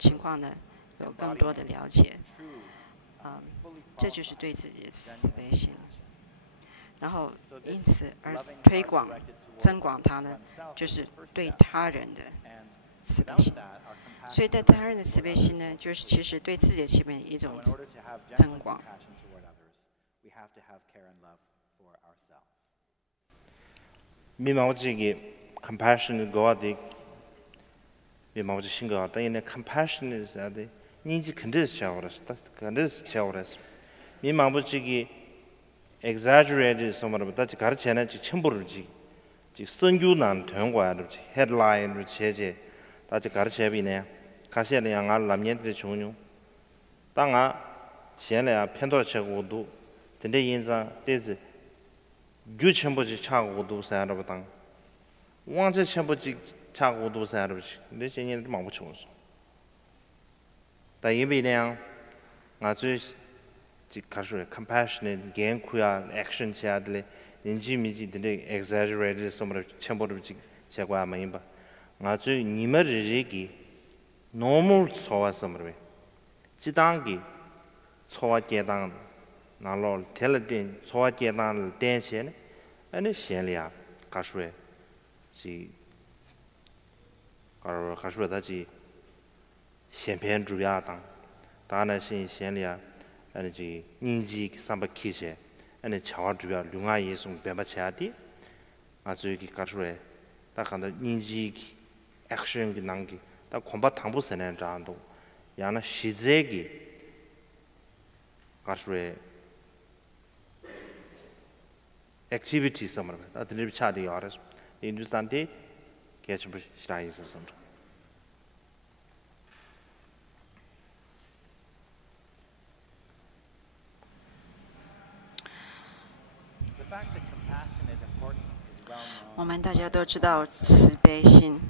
情况呢有更多的了解，这就是对自己的慈悲心。然后因此而推广、增广它呢，就是对他人的慈悲心。所以对他人的慈悲心呢，就是其实对自己的慈悲一种增广。미마오지기 compassion 거와디 미마오지 신가 다이네 compassion is 아디 니지 컨디스 샤워라스 컨디스 샤워라스 미마오지기 exaggerated somewhat 다지 가르치는 지 첨부를지 선규난 된거야 헤드라인으로 제제 다지 가르쳐비네 가시는 양알 남년들의 종류 땅아 현래야 편도 채고도 근데 인자 대지 유천부지 차고도 사람보다 왕제 천부지 차고도 사람이지 근데现在忙不成熟但因为那样아주 가서 compassionate genku야 action 차들이 인지미지들이 exaggerated somewhat 첨부를 제가 아마인 봐 아주 니머지기 normal 소화섬을 지당기 소화 계단 나로 텔레딘 소화 계단을 댄시네 아니 현리야 가수에 지 가수다지 先偏主要当当然是现在这年纪上百期些桥主要另外一种变不起来的这个搞出来他看到年纪 action 的那个他恐怕谈不上来这样多然后实在的搞出来 activity 什么的他这里差的有的印度山的给什么啥意思什么 我们大家都知道慈悲心，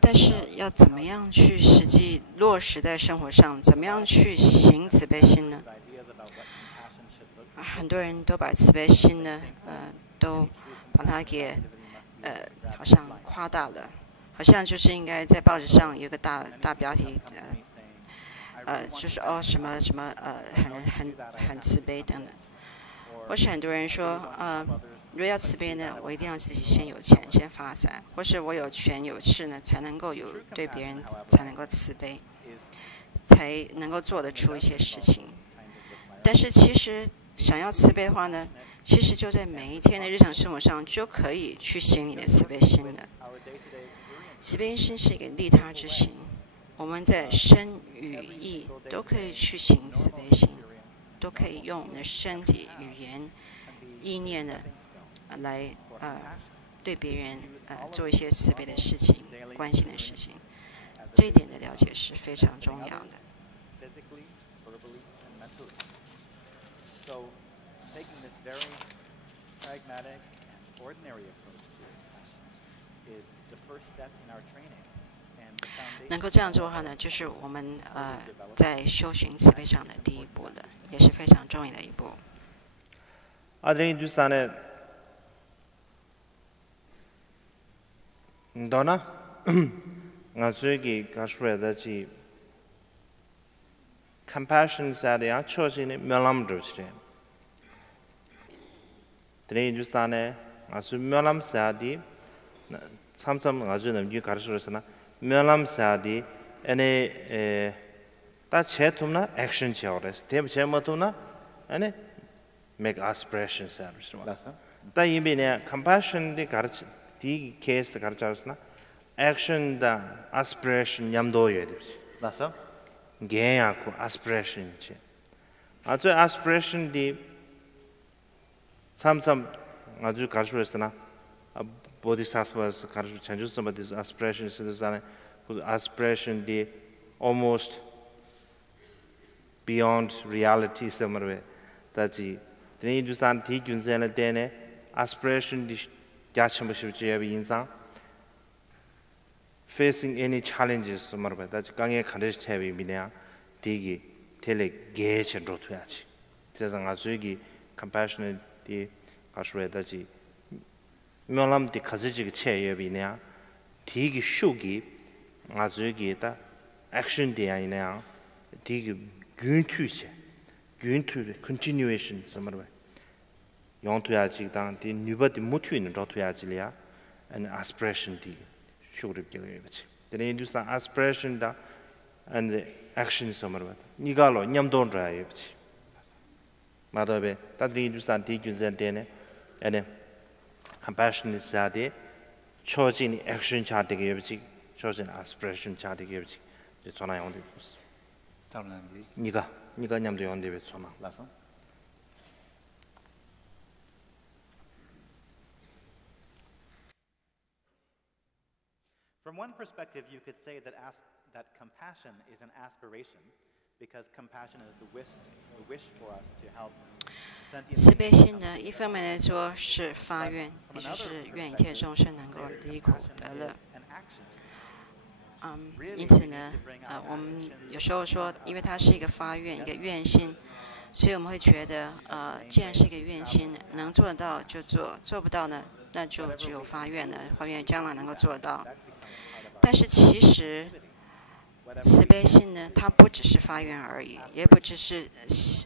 但是要怎么样去实际落实在生活上？怎么样去行慈悲心呢？很多人都把慈悲心呢，都把它给好像夸大了，好像就是应该在报纸上有个大标题，就是哦什么什么很慈悲等等。或是很多人说如果要慈悲呢，我一定要自己先有钱，先发财，或是我有权有势呢，才能够对别人才能够慈悲，才能够做得出一些事情。但是其实想要慈悲的话呢，其实就在每一天的日常生活上就可以去行你的慈悲心的。慈悲心是一个利他之行，我们在身语意都可以去行慈悲心，都可以用我们的身体、语言、意念的。 来对别人做一些慈悲的事情、关心的事情，这一点的了解是非常重要的。能够这样做的话呢，就是我们在修行慈悲上的第一步了，也是非常重要的一步。Dona, ngazui gashwe dachi compassion sade ya choshine melam drochre. Tene Hindustane ngazu melam sade samsam ngazu namju karshurasana melam sade ene ta chetumna action chawres. Tem chematuna ene make aspiration sade. Ta yibine compassion de karch 이 케이스 가르쳐서나 액션다 aspiration 냠도여야 되지. 맞아? 개야고 aspiration지. 아주 aspiration디 삼삼 아주 가르쳐서나 bodhisattvas 가르쳐 전주스마 this aspirations is 그 aspiration디 almost beyond reality somewhere. 다지 드니두산 디균세나 때네 aspiration디 facing any challenges that's 강에 가르쳐 채비 미냐 되게 텔레 게체 로트야지 그래서 아주기 compassionate 디 가수에다지 명람디 가지지 체여비냐 되게 쇼기 아주기다 액션 디 아니냐 되게 균투체 continuation somewhere 용투야지 당디 뉴버디 무투이는 로투야지리아 and aspiration 디 쇼르 게르베치 데네 인두사 aspiration 다 and action somewhere 니가로 냠돈 라이베치 마더베 다디 인두사 디 균센데네 and compassion is 사데 초진 action 차데게베치 초진 aspiration 차데게베치 전화 용데 사람들이 니가 냠도 용데베 전화 라서 From one perspective, you could say that compassion is an aspiration, because compassion is the wish for us to help. 慈悲心呢，一方面来说是发愿，也就是愿一切众生能够离苦得乐。因此呢，我们有时候说，因为它是一个发愿，一个愿心，所以我们会觉得，既然是一个愿心，能做得到就做，做不到呢，那就只有发愿了，发愿将来能够做到。但是其实，慈悲心呢，它不只是发愿而已，也不只是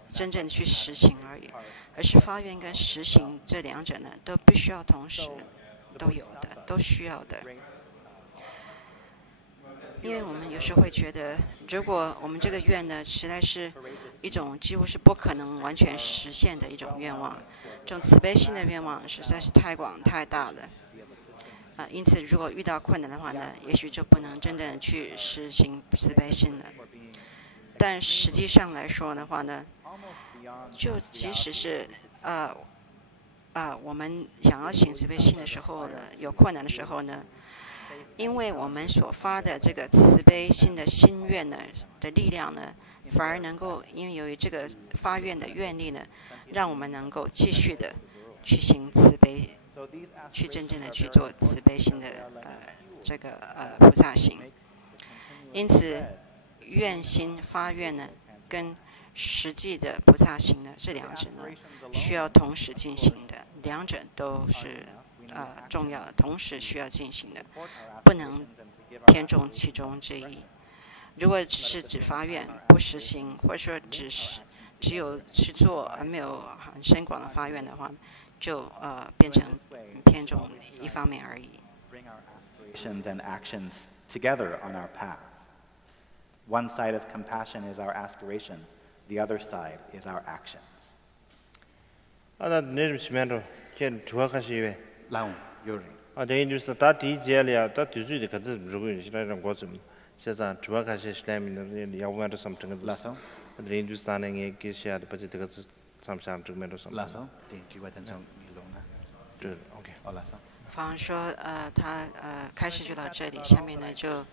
真正去实行而已，而是发愿跟实行这两者呢，都必须要同时都有的，都需要的。因为我们有时候会觉得，如果我们这个愿呢，实在是一种几乎是不可能完全实现的一种愿望，这种慈悲心的愿望实在是太广太大了。因此，如果遇到困难的话呢，也许就不能真正去实行慈悲心了。但实际上来说的话呢，就即使是我们想要行慈悲心的时候呢，有困难的时候呢，因为我们所发的这个慈悲心的心愿呢的力量呢，反而能够因为由于这个发愿的愿力呢，让我们能够继续的去行慈悲。去真正的去做慈悲心的这个菩萨行，因此愿心发愿呢，跟实际的菩萨行呢，这两者呢需要同时进行的，两者都是重要的，同时需要进行的，不能偏重其中之一。如果只发愿不实行，或者说只有去做而没有很深广的发愿的话，就变成偏重一方面而已。Bring our aspirations and actions together on our path. One side of compassion is our aspiration, the other side is our actions. 나 내일 시면로 제 좋아하시왜? 라운 요리. 내일 뉴스 다 디젤이야 다 뒤주디 같이 누구 시라는 거좀 세상 좋아하시 시라미는 야구만도 섬증은 라서. 내일 뉴스 안에 계시야도 빠지 되게 참참 증면도 섬. 라서. 디주와든정 일롱나. 对 ，OK。方说，他开始就到这里，下面呢就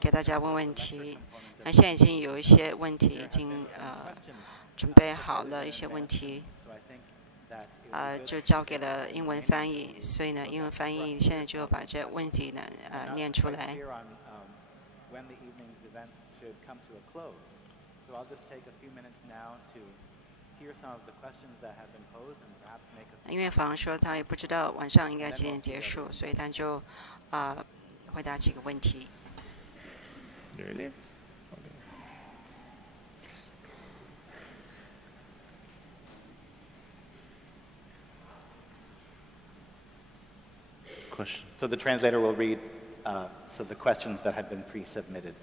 给大家问问题。那现在已经有一些问题已经准备好了一些问题，就交给了英文翻译，所以呢，英文翻译现在就把这问题呢念出来。因为法王说他也不知道晚上应该几点结束，所以他就回答几个问题。Really? Question. So the translator will read the questions that have been pre-submitted.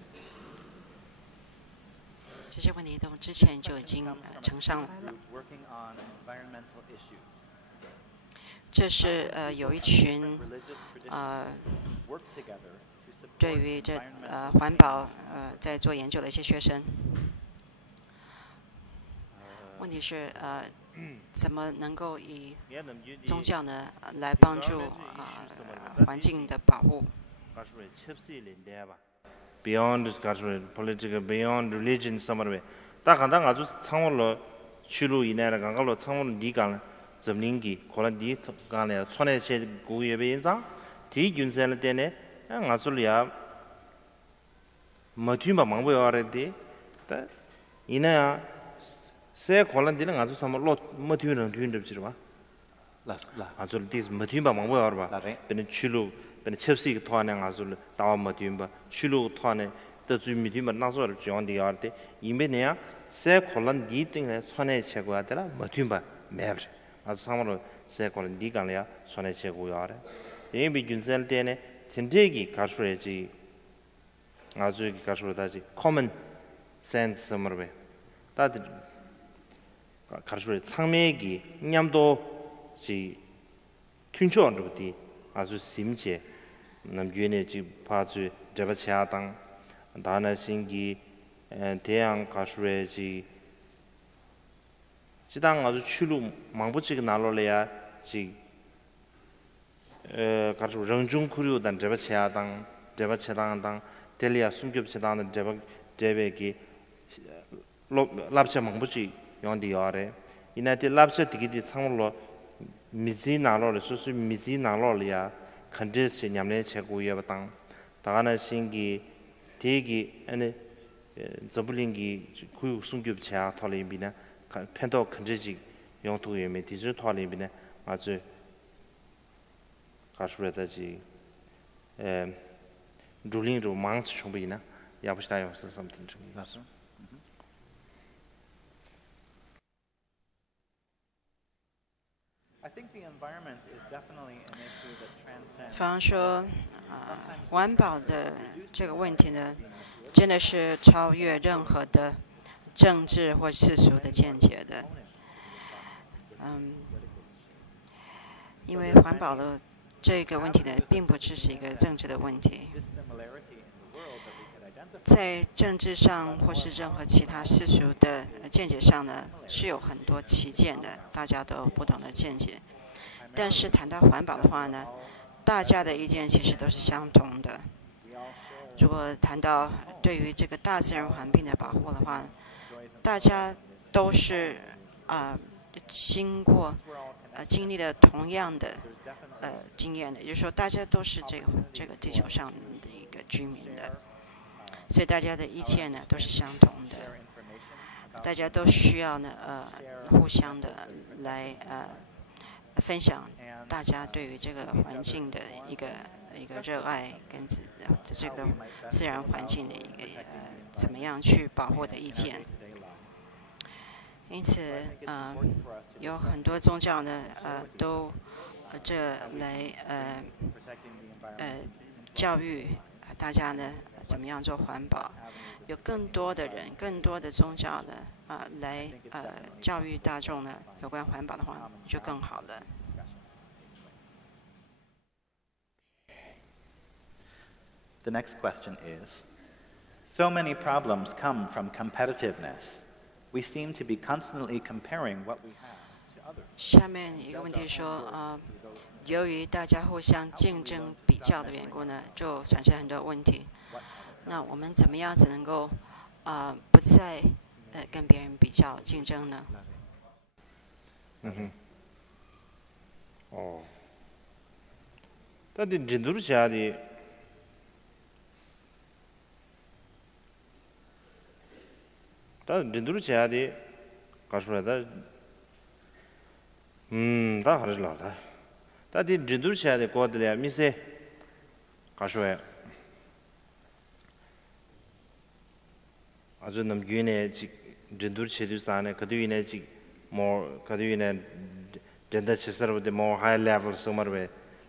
这些问题都之前就已经呈上来了。这是有一群对于这环保在做研究的一些学生。问题是怎么能够以宗教呢来帮助环境的保护？Beyond political, beyond religion, somewhere. 다 간다 아주 상월로 추루 이내라 간갈로 상월로 니간 점링기 고란디 간에 손에 제 고예배 인상 디균셀 때네 아술이야 마튜마 망보여라디 다 이내야 세 고란디는 아주 상월로 마튜는 균접지로 봐 아줄 디스 마튜마 망보여라 봐 근데 추루 근데 첩시 토하는 아줄 다와 마튜마 추루 토하는 더 주미디만 나서를 지원디야데 이메네야 세 콜란 디팅에 손에 채고하더라 마튜마 매브지 아주 상으로 세 콜란 디간이야 손에 채고야래 이미 균셀 때네 진짜기 가수래지 아주 가수다지 common sense 뭐래 다들 가수래 창매기 냠도 지 튠초언로디 아주 심제 남주네 지 파주 잡아차당 다나 신기 대양 가수래지 지당 아주 추루 망부치가 날로래야 지 가수 정중쿠류 단 잡아차당 제바 체당당 델리아 숨급 체당의 제바 제베기 랍체 망부지 용디 아래 이나티 랍체 디기디 상물로 미지 나로를 수수 미지 나로리아 컨디스 냠네 체고여 바당 다가나 신기 대기 아니 저블링기 구육 숨급 차 털림비나 펜도 컨디지 용도에 메디즈 털림비나 아주 가수라다지 둘링로 망치 충분히나 야부시다요 something to me. That's right. I think the environment is definitely an issue that transcends. 比方说，环保的这个问题呢，真的是超越任何的政治或世俗的见解的。因为环保的这个问题呢，并不只是一个政治的问题。在政治上或是任何其他世俗的见解上呢，是有很多歧见的，大家都有不同的见解。但是谈到环保的话呢，大家的意见其实都是相同的。如果谈到对于这个大自然环境的保护的话，大家都是经历了同样的经验的，也就是说，大家都是这个地球上的一个居民的。所以大家的意见呢都是相同的，大家都需要呢互相的来分享大家对于这个环境的一个热爱跟这个自然环境的一个怎么样去保护的意见。因此有很多宗教呢都来教育大家呢怎么样做环保，有更多的人、更多的宗教呢来教育大众呢有关环保的话，就更好了。The next question is, so many problems come from competitiveness. We seem to be constantly comparing what we have to others. 下面一个问题说由于大家互相竞争比较的缘故呢，就产生很多问题。那我们怎么样才能够不再跟别人比较竞争呢？但是人都是这样的，搞出来的，那还是老的。但是人都是这样的，过得了，没事，搞出来。아주 남규네 지 전두 체두산에 그뒤에 지 more 그뒤에 전다 치서버데 more high level somewhere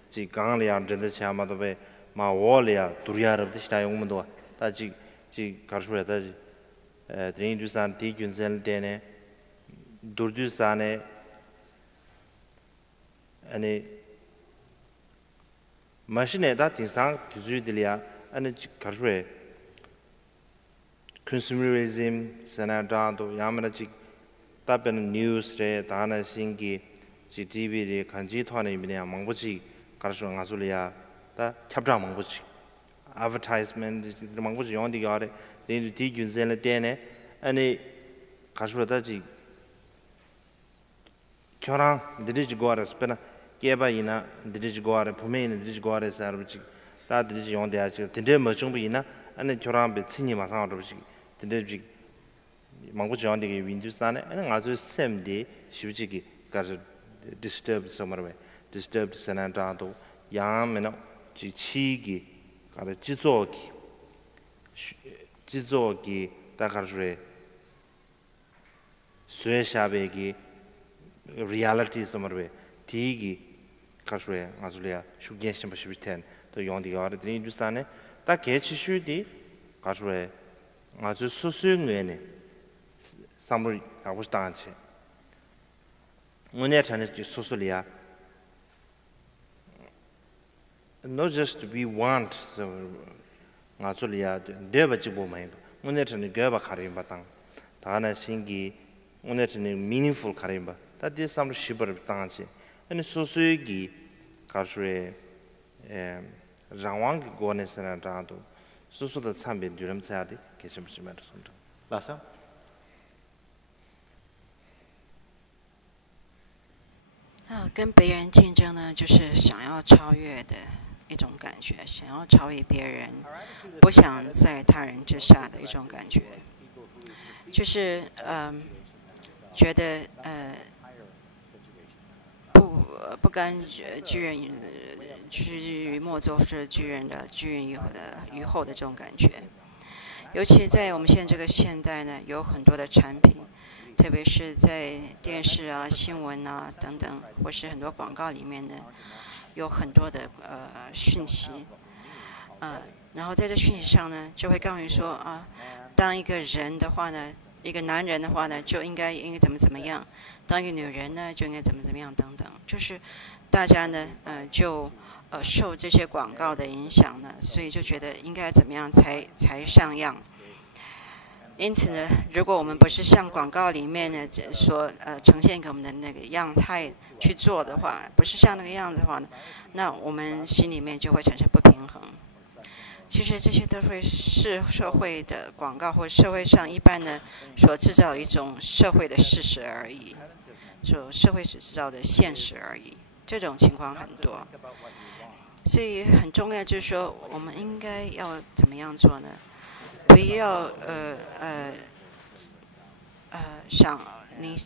지 강리아 전다 차마도베 마 월이야 두리아르데 시다 용문도 다지 지 가르스베다 지 드린두산 디균셀 데네 두르두산에 아니 마신에다 tin상 뒤주들이야 아니 지 가르스베 consumerism sanadado yamarachi tapen news re dana singi ji tv re kanji thone mine mangbochi karso ngasulia ta chapra mangbochi advertisement mangbochi yondi gare de di gyunzel dene ani karso da ji kyora diriji gore spena keba ina diriji gore pumein diriji gore sarbuchi ta diriji yondi a chi tinde mo chungbi ina ani kyora be chini ma sang robuchi 근데 망고 저한테 윈도우스안에 아주 샘디 쉽지기 가서 disturb somewhere disturb 산안다도 야면은 지치기 가서 지조기 다가르에 스웨샤베기 reality somewhere 티기 가서에 아주리아 슈겐시 뭐시비텐 또 용디가 어디 윈도우스안에 딱 개치슈디 가서에 아주 수수용외네 사물 하고 싶다한테 오늘 전에 수술이야 not just we want so 아주리아 대바지 보면 오늘 전에 개바 가림 바탕 다나 신기 오늘 전에 meaningful 가림 바 다디 사물 시버 땅한테 아니 수수기 가수에 rangwang gone sana dado susu da chambe duram saadi keshim shimer sonda Lassa? 跟别人竞争呢，就是想要超越的一种感觉，想要超越别人，不想在他人之下的一种感觉，就是觉得不甘居于莫做是居人的居人于后的这种感觉。尤其在我们现在这个现代呢，有很多的产品，特别是在电视啊、新闻啊等等，或是很多广告里面呢，有很多的讯息，然后在这讯息上呢，就会告诉你说当一个人的话呢，一个男人的话呢，就应该怎么样；当一个女人呢，就应该怎么样等等。就是大家呢，就受这些广告的影响呢，所以就觉得应该怎么样才像样。因此呢，如果我们不是像广告里面呢所呈现给我们的那个样态去做的话，不是像那个样子的话呢，那我们心里面就会产生不平衡。其实这些都会是社会的广告或社会上一般呢所制造的一种社会的事实而已，就社会所制造的现实而已。这种情况很多，所以很重要就是说，我们应该要怎么样做呢？不要你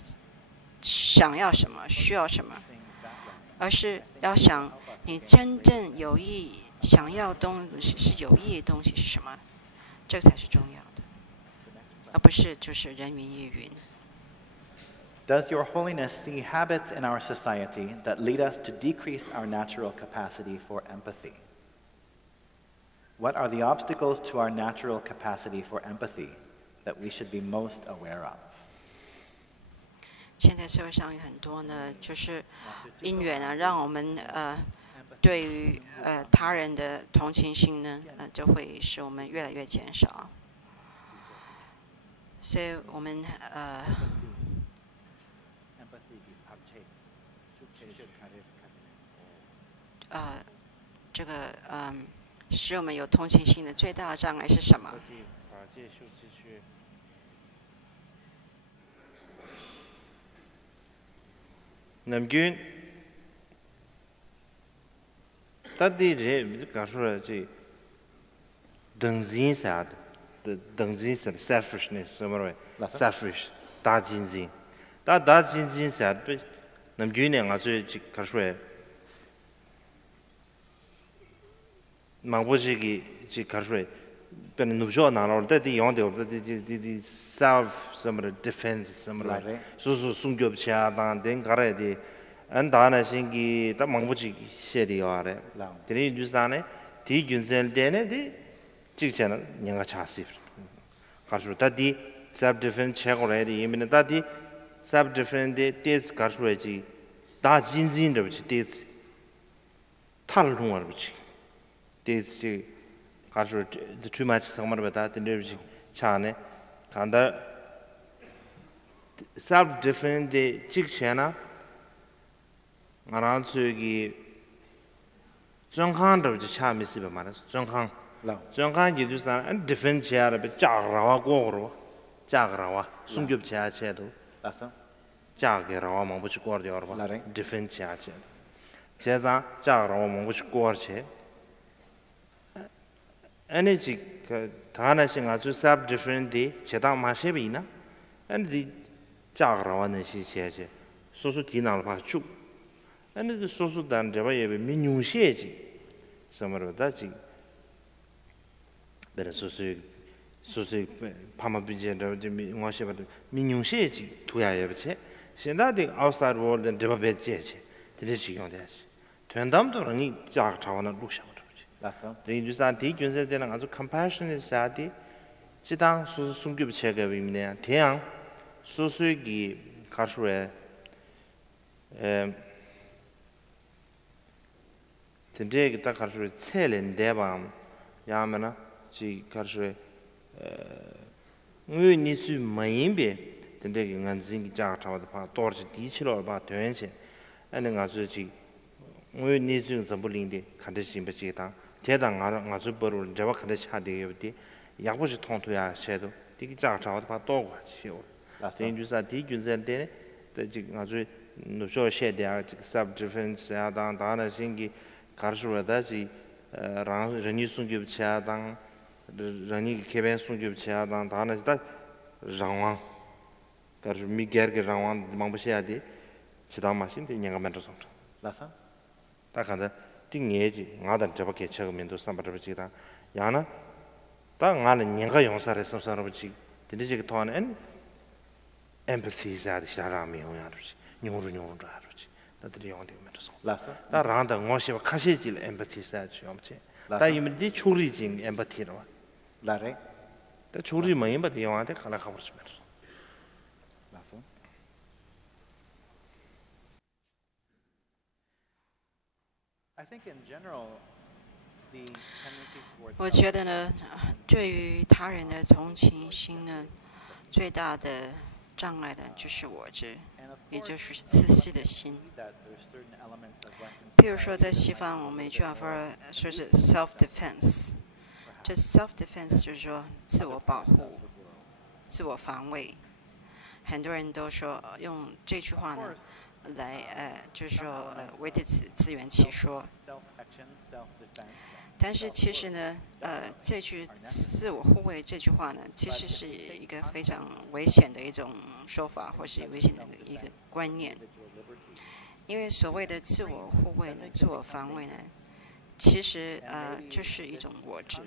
想要什么，需要什么，而是要想你真正想要东西是有意义的东西是什么，这才是重要的，而不是就是人云亦云。Does Your Holiness see habits in our society that lead us to decrease our natural capacity for empathy? What are the obstacles to our natural capacity for empathy that we should be most aware of? 现在社会上有很多呢，就是因缘啊，让我们对于他人的同情心呢，就会使我们越来越减少。所以我们这个使我们有同情心的最大的障碍是什么？남균 따디제 가서지 등진사 등진사 selfishness 뭐래 selfish 다진진 다진진사 남균이 가서 가서 망보지기 지 가서 ben nubjo na ro de di yong de self some defense some so sungyob cha dan den gare di an da na sing gi ta mangbuji she di wa re de ni du sa ne di gyunsen de ne di jig chen nyang ga cha si ka su ta di self defense che go re di yin ta di self defense de tes ka su ji da jin jin de ji tes tal lu wa ji tes ji 가서 too much 상마를 받아 된다지 차네 간다 self different 직체나 나란수기 정한도 차미스 봐 말아 정한 기두산 안 different 차라 짜라와 고로 짜라와 숨겹 차체도 라서 짜게라와 뭐부치 고르죠 봐 different 차체 제자 짜라와 뭐부치 고르체 energy 다나신 아주 self different 제당 마셔비나 and 자그라와는 시체제 소수 디나를 봐주 and 소수 단 저바에 민용시에지 서머로다지 베르 소수 파마비제도 민용시에도 민용시에지 도야예버체 신다디 outside world and 저바베제지 되지 용대지 된담도랑이 자 자원을 룩샤 라서 대인주산 대균세 되는 아주 compassionate 사디 지당 수수 숨규 체계 의미네 대양 수수기 가수에 된대기 딱 가수에 첼렌 대밤 야면아 지 가수에 의니수 마임베 된대기 간징기 자타와 봐 도르지 디치로 봐 되는지 아는 가수지 의니수 전부링데 간듯이 버지다 대당 아주 버를 제가 그래 차대요디 약부시 통토야 셔도 되게 자자도 봐 도고 치요 진주사 디균센데 지금 아주 노쇼 셔대야 sub defense 야당 다나 신기 가르슈라다지 랑人送给恰当人开办送给恰当다나 다 장왕 가르 미게르게 장왕 망부셔야디 지당 마신데 냥가 만들어서 라사 다간다 띵예지 나단 저밖에 처음엔도 삼바르지다 야나 다 나는 냥가 용사를 섬사르지 드리지게 토하는 empathy사드 시라라미 용야르지 뇽루뇽루 알지 다들이 영한테 면서 라사 다 란다 ngosiba 카시질 empathy사지 엄체 다 이미디 초리징 empathy로 라레 다 초리 마이바디 영한테 칼라 가버스면 라사 I think in general the tendency towards 我觉得呢，对于他人的同情心呢，最大的障碍的就是我执，也就是自私的心。譬如说，在西方，我们一句话说是 self-defense， 这 self-defense 就是说自我保护、自我防卫。很多人都说用这句话呢来就是说为自圆其说。但是其实呢，这句自我护卫这句话呢，其实是一个非常危险的一种说法，或是危险的一个观念。因为所谓的自我护卫呢、自我防卫呢，其实就是一种我执。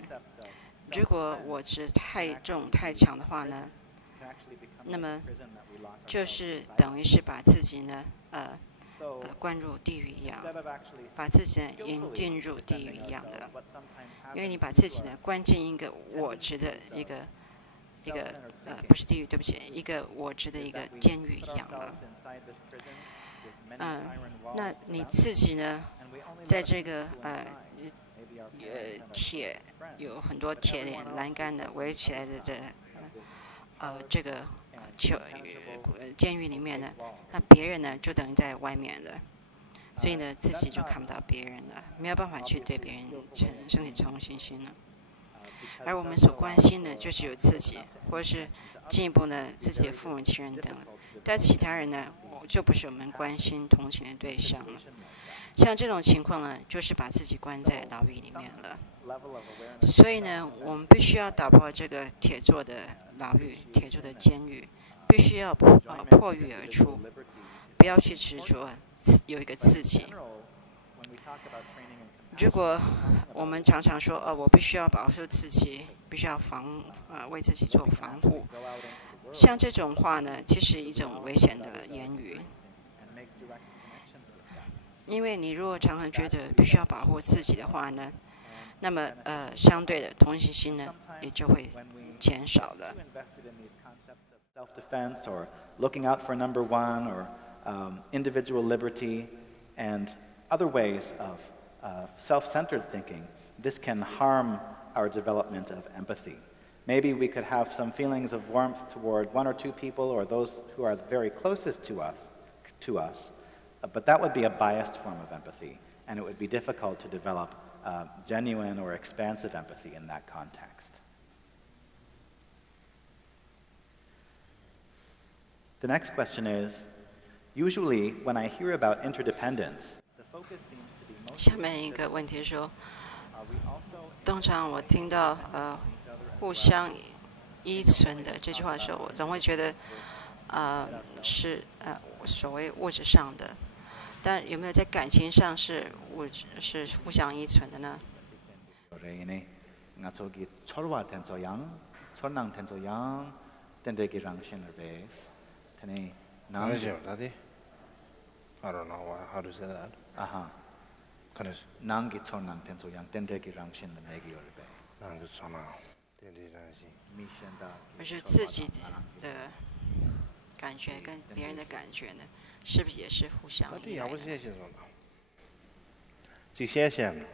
如果我执太重太强的话呢，那么就是等于是把自己呢关入地狱一样，把自己呢引进入地狱一样的。因为你把自己呢关进一个我执的一个不是地狱，对不起，一个我执的一个监狱一样的。那你自己呢，在这个铁有很多铁链栏杆的围起来的这个监狱里面呢，那别人呢就等于在外面了，所以呢自己就看不到别人了，没有办法去对别人升起同情心了。而我们所关心的就只有自己，或者是进一步呢自己的父母亲人等，但其他人呢就不是我们关心同情的对象了。像这种情况呢，就是把自己关在牢狱里面了。所以呢，我们必须要打破这个铁做的牢狱、铁做的监狱，必须要破狱而出，不要去执着有一个自己。如果我们常常说我必须要保护自己，必须要为自己做防护，像这种话呢，其实一种危险的言语。因为你如果常常觉得必须要保护自己的话呢，那么相对的同情心呢也就会减少了。Self-defense or looking out for number one or individual liberty and other ways of self-centered thinking, this can harm our development of empathy. Maybe we could have some feelings of warmth toward one or two people or those who are very closest to us, but that would be a biased form of empathy, and it would be difficult to develop genuine or expansive empathy in that context. The next question is, usually when I hear about interdependence, the focus seems to be most 下面一个问题说，通常我听到互相依存的这句话的时候，我总会觉得是所谓物质上的，但有没有在感情上是互相依存的呢？I don't know how to say that. Nangi chonang tenso yang tendreki rangshin le megi yorbe. Nangi chonang tendreki rangshin. 就是自己的感觉跟别人的感觉呢，是不是也是互相依赖的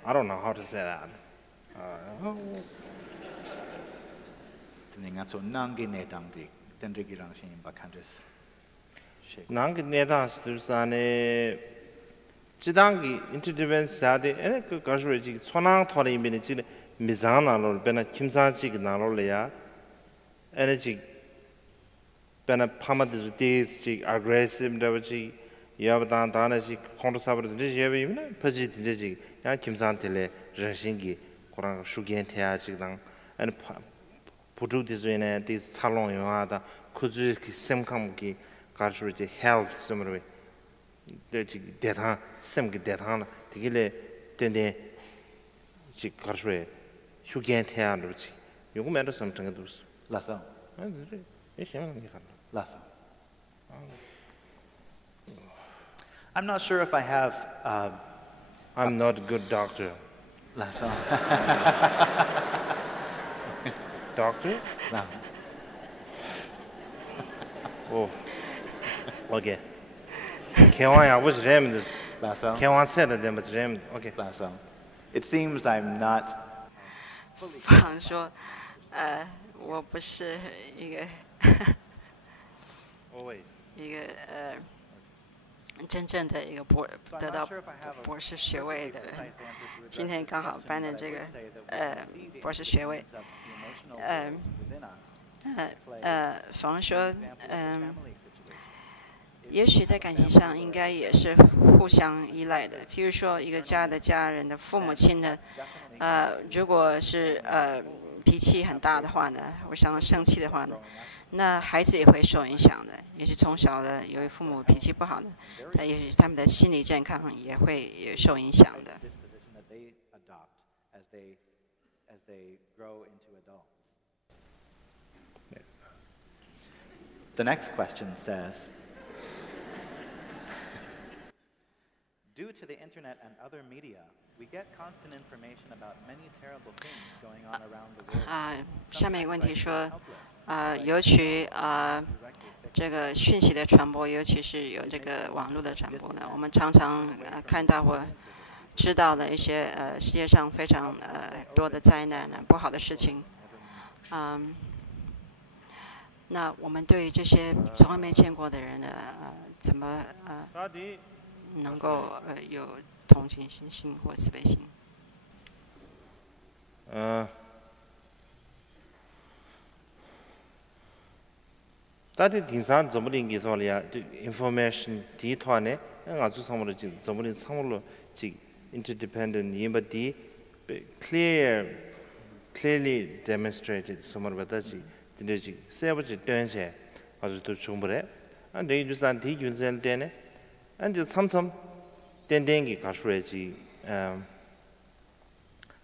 ？I don't know how to say that. Nangi netangdi tendreki rangshin ba kandres. Nangi netang stusane 지당기 인터디펜스 하데 에네 그 가르치 초낭 토리 미니 지 미장나로 베나 김사지 나로래야 에너지 베나 파마드 디스 aggressive 더지 야바단 다나지 콘트사브르 디제비나 퍼지 디제지 야 김산텔레 저신기 고랑 슈겐테야지당 에네 부두디즈네 디 살롱 요하다 쿠즈 셈캄기 가르치 헬스 스머리 대단 셈기 대단 되길래 된데 지 가르치 슈겐테야르지 요거 매도 something dos Lasso. Lasso. I'm not sure if I have. I'm not a good doctor. Lasso. Doctor? No. Oh. Okay. I was rammed. Lasso. Can't say that them, but rammed. Okay. Lasso. It seems I'm not. 方说，我不是一个 Always. 一个真正的一个得到博士学位的人，今天刚好颁的这个博士学位，方说，也许在感情上应该也是互相依赖的。譬如说，一个家的家人的父母亲呢，如果是脾气很大的话呢，我想生气的话呢，那孩子也会受影响的。也许从小的由于父母脾气不好呢，也许他们的心理健康也会受影响的。The next question says, due to the internet and other media, we get constant information about many terrible things going on around the world. 下面一个问题说，尤其这个讯息的传播，尤其是有这个网络的传播呢，我们常常看到或知道的一些世界上非常多的灾难呢，不好的事情。那我们对于这些从来没见过的人呢，怎么能够有同情心或慈悲心？다들 딩산 점물인기 소리야 information 디토네 아주 상물로 점물인 상물로 지 interdependent 임바디 clearly demonstrated somewhat다지 진짜지 세버지 된세 아주 또 충분해 안데 유산 디 윤선 때네 안데 삼삼 땡땡기 가수래지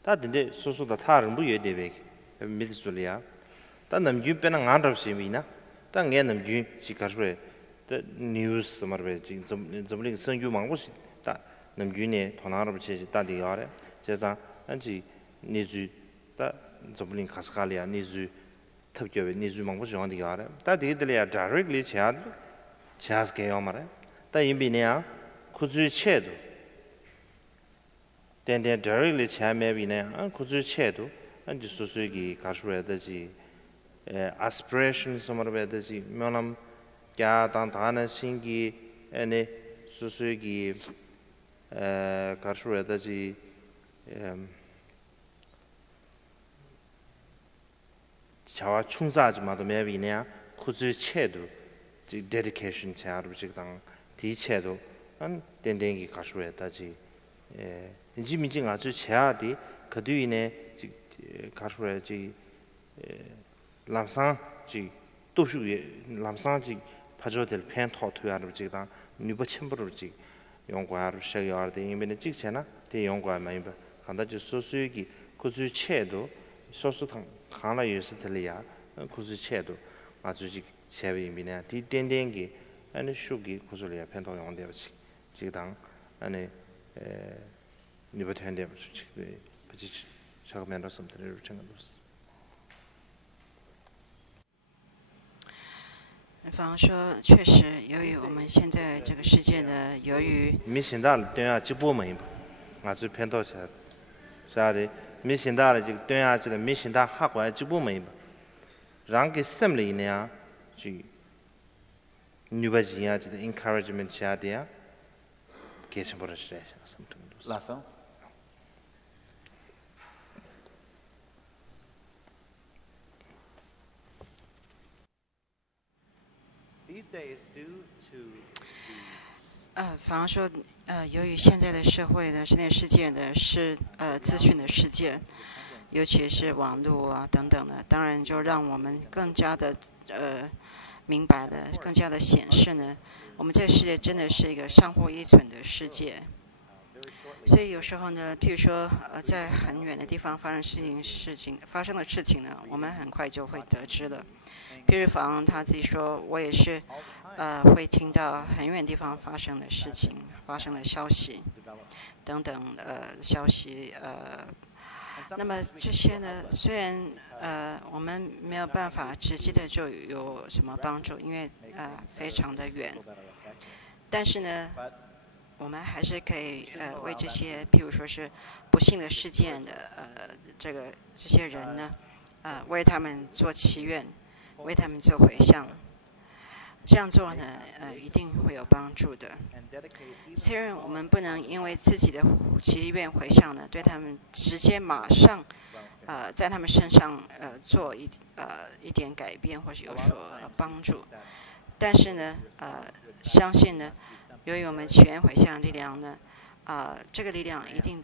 다든데 소소다 타른 부여 되베 미드솔이야 다 남주 빼는 안 잡시미나 당에 남주 지가수래 the news 말베지 좀좀 성유 망고시 다 남주네 돈하러 붙이지 다디야래 제가 안지 니주 다 좀린 가스칼이야 니주 탑겨베 니주 망고시 원디야래 다디들이야 directly 차스게요 말해 다 임비네야 구주체도 덴덴 directly 차매비네 구주체도 안지 수수기 가수래다지 aspiration somarbadaji menam kya dan dana singi ene susugi karshuradaji chawa chungsaji mado mebine kuzu chedu ji dedication charu jigdang di chedu an dendengi karshuradaji injimijing azu chaadi kaduine ji karshuradaji 람상 지 도슈에 람상지 파조될 펜 토토야르 지다 니버 첨부르 지 용과르 셔야르데 이메네 직체나 대 용과 마이바 간다지 소수기 구주 체도 소수탕 하나 예스들이야 구주 체도 아주지 세비미네 디 덴덴기 아니 슈기 구줄이야 펜 토 용데지 지당 아니 니버 텐데 지 부지 저거면서 섬들을 챙겨뒀어 方说，确实，由于我们现在这个世界呢，由于没现在的对啊，直播没吧？俺就偏到起来，啥的？没现在的这个对啊，这个没现在下过来直播没吧？让给心里呢，就女把子啊，这个 encouragement 下的呀， 계신 버릇이래. 삼등도. Lasso. These days, due to 反而说，由于现在的社会呢，现在世界呢是资讯的世界，尤其是网络啊等等的，当然就让我们更加的明白的，更加的显示呢，我们这个世界真的是一个相互依存的世界。所以有时候呢，譬如说在很远的地方发生的事情呢，我们很快就会得知了。譬如房他自己说，我也是会听到很远地方发生的事情、发生的消息等等消息那么这些呢，虽然我们没有办法直接的就有什么帮助，因为非常的远，但是呢，我们还是可以为这些譬如说是不幸的事件的这些人呢为他们做祈愿，为他们做回向。这样做呢一定会有帮助的。虽然我们不能因为自己的祈愿回向呢对他们直接马上在他们身上做一点改变或是有所帮助，但是呢相信呢由于我们祈愿回向的力量呢这个力量一定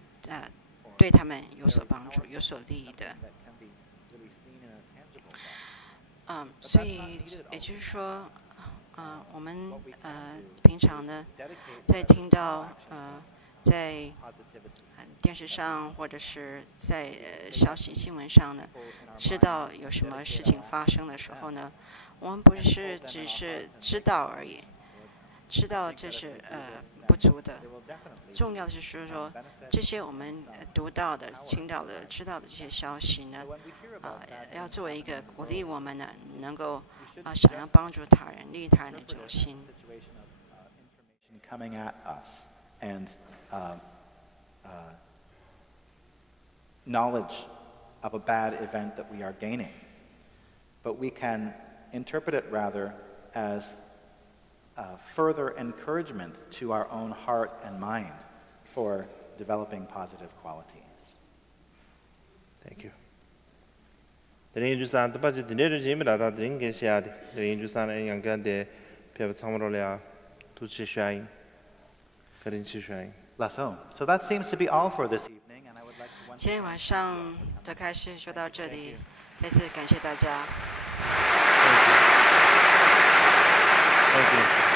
对他们有所帮助、有所利益的。所以也就是说我们平常呢在听到在电视上或者是在消息新闻上呢知道有什么事情发生的时候呢，我们不是只是知道而已，知道这是不足的，重要的是说这些我们读到的、听到的、知道的这些消息呢要作为一个鼓励我们呢能够想要帮助他人、利益他人的这种心。coming at us and knowledge of a bad event that we are gaining, but we can interpret it rather as further encouragement to our own heart and mind for developing positive qualities. Thank you. Derinjusan tapaji dineru jimira da deringesia derinjusan yangande peba samrolia tuchi shain karinchi shain. Lasso. So that seems to be all for this evening, and I would like to once 今天晚上的开始就到这里，再次感谢大家。Thank you.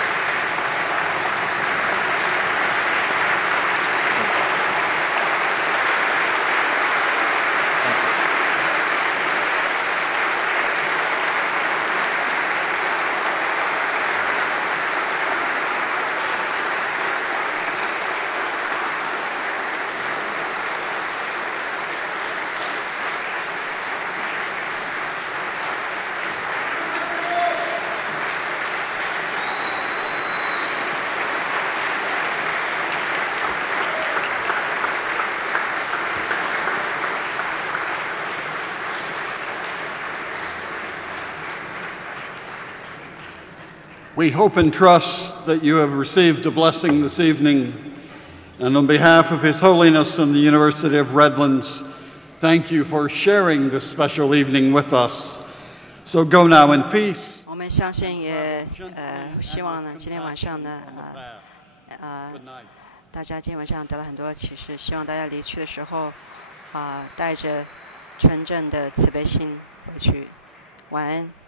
We hope and trust that you have received a blessing this evening, and on behalf of His Holiness and the University of Redlands, thank you for sharing this special evening with us. So go now in peace. 我们相信也希望呢今天晚上呢大家今天晚上得了很多启示，希望大家离去的时候带着纯正的慈悲心回去。晚安。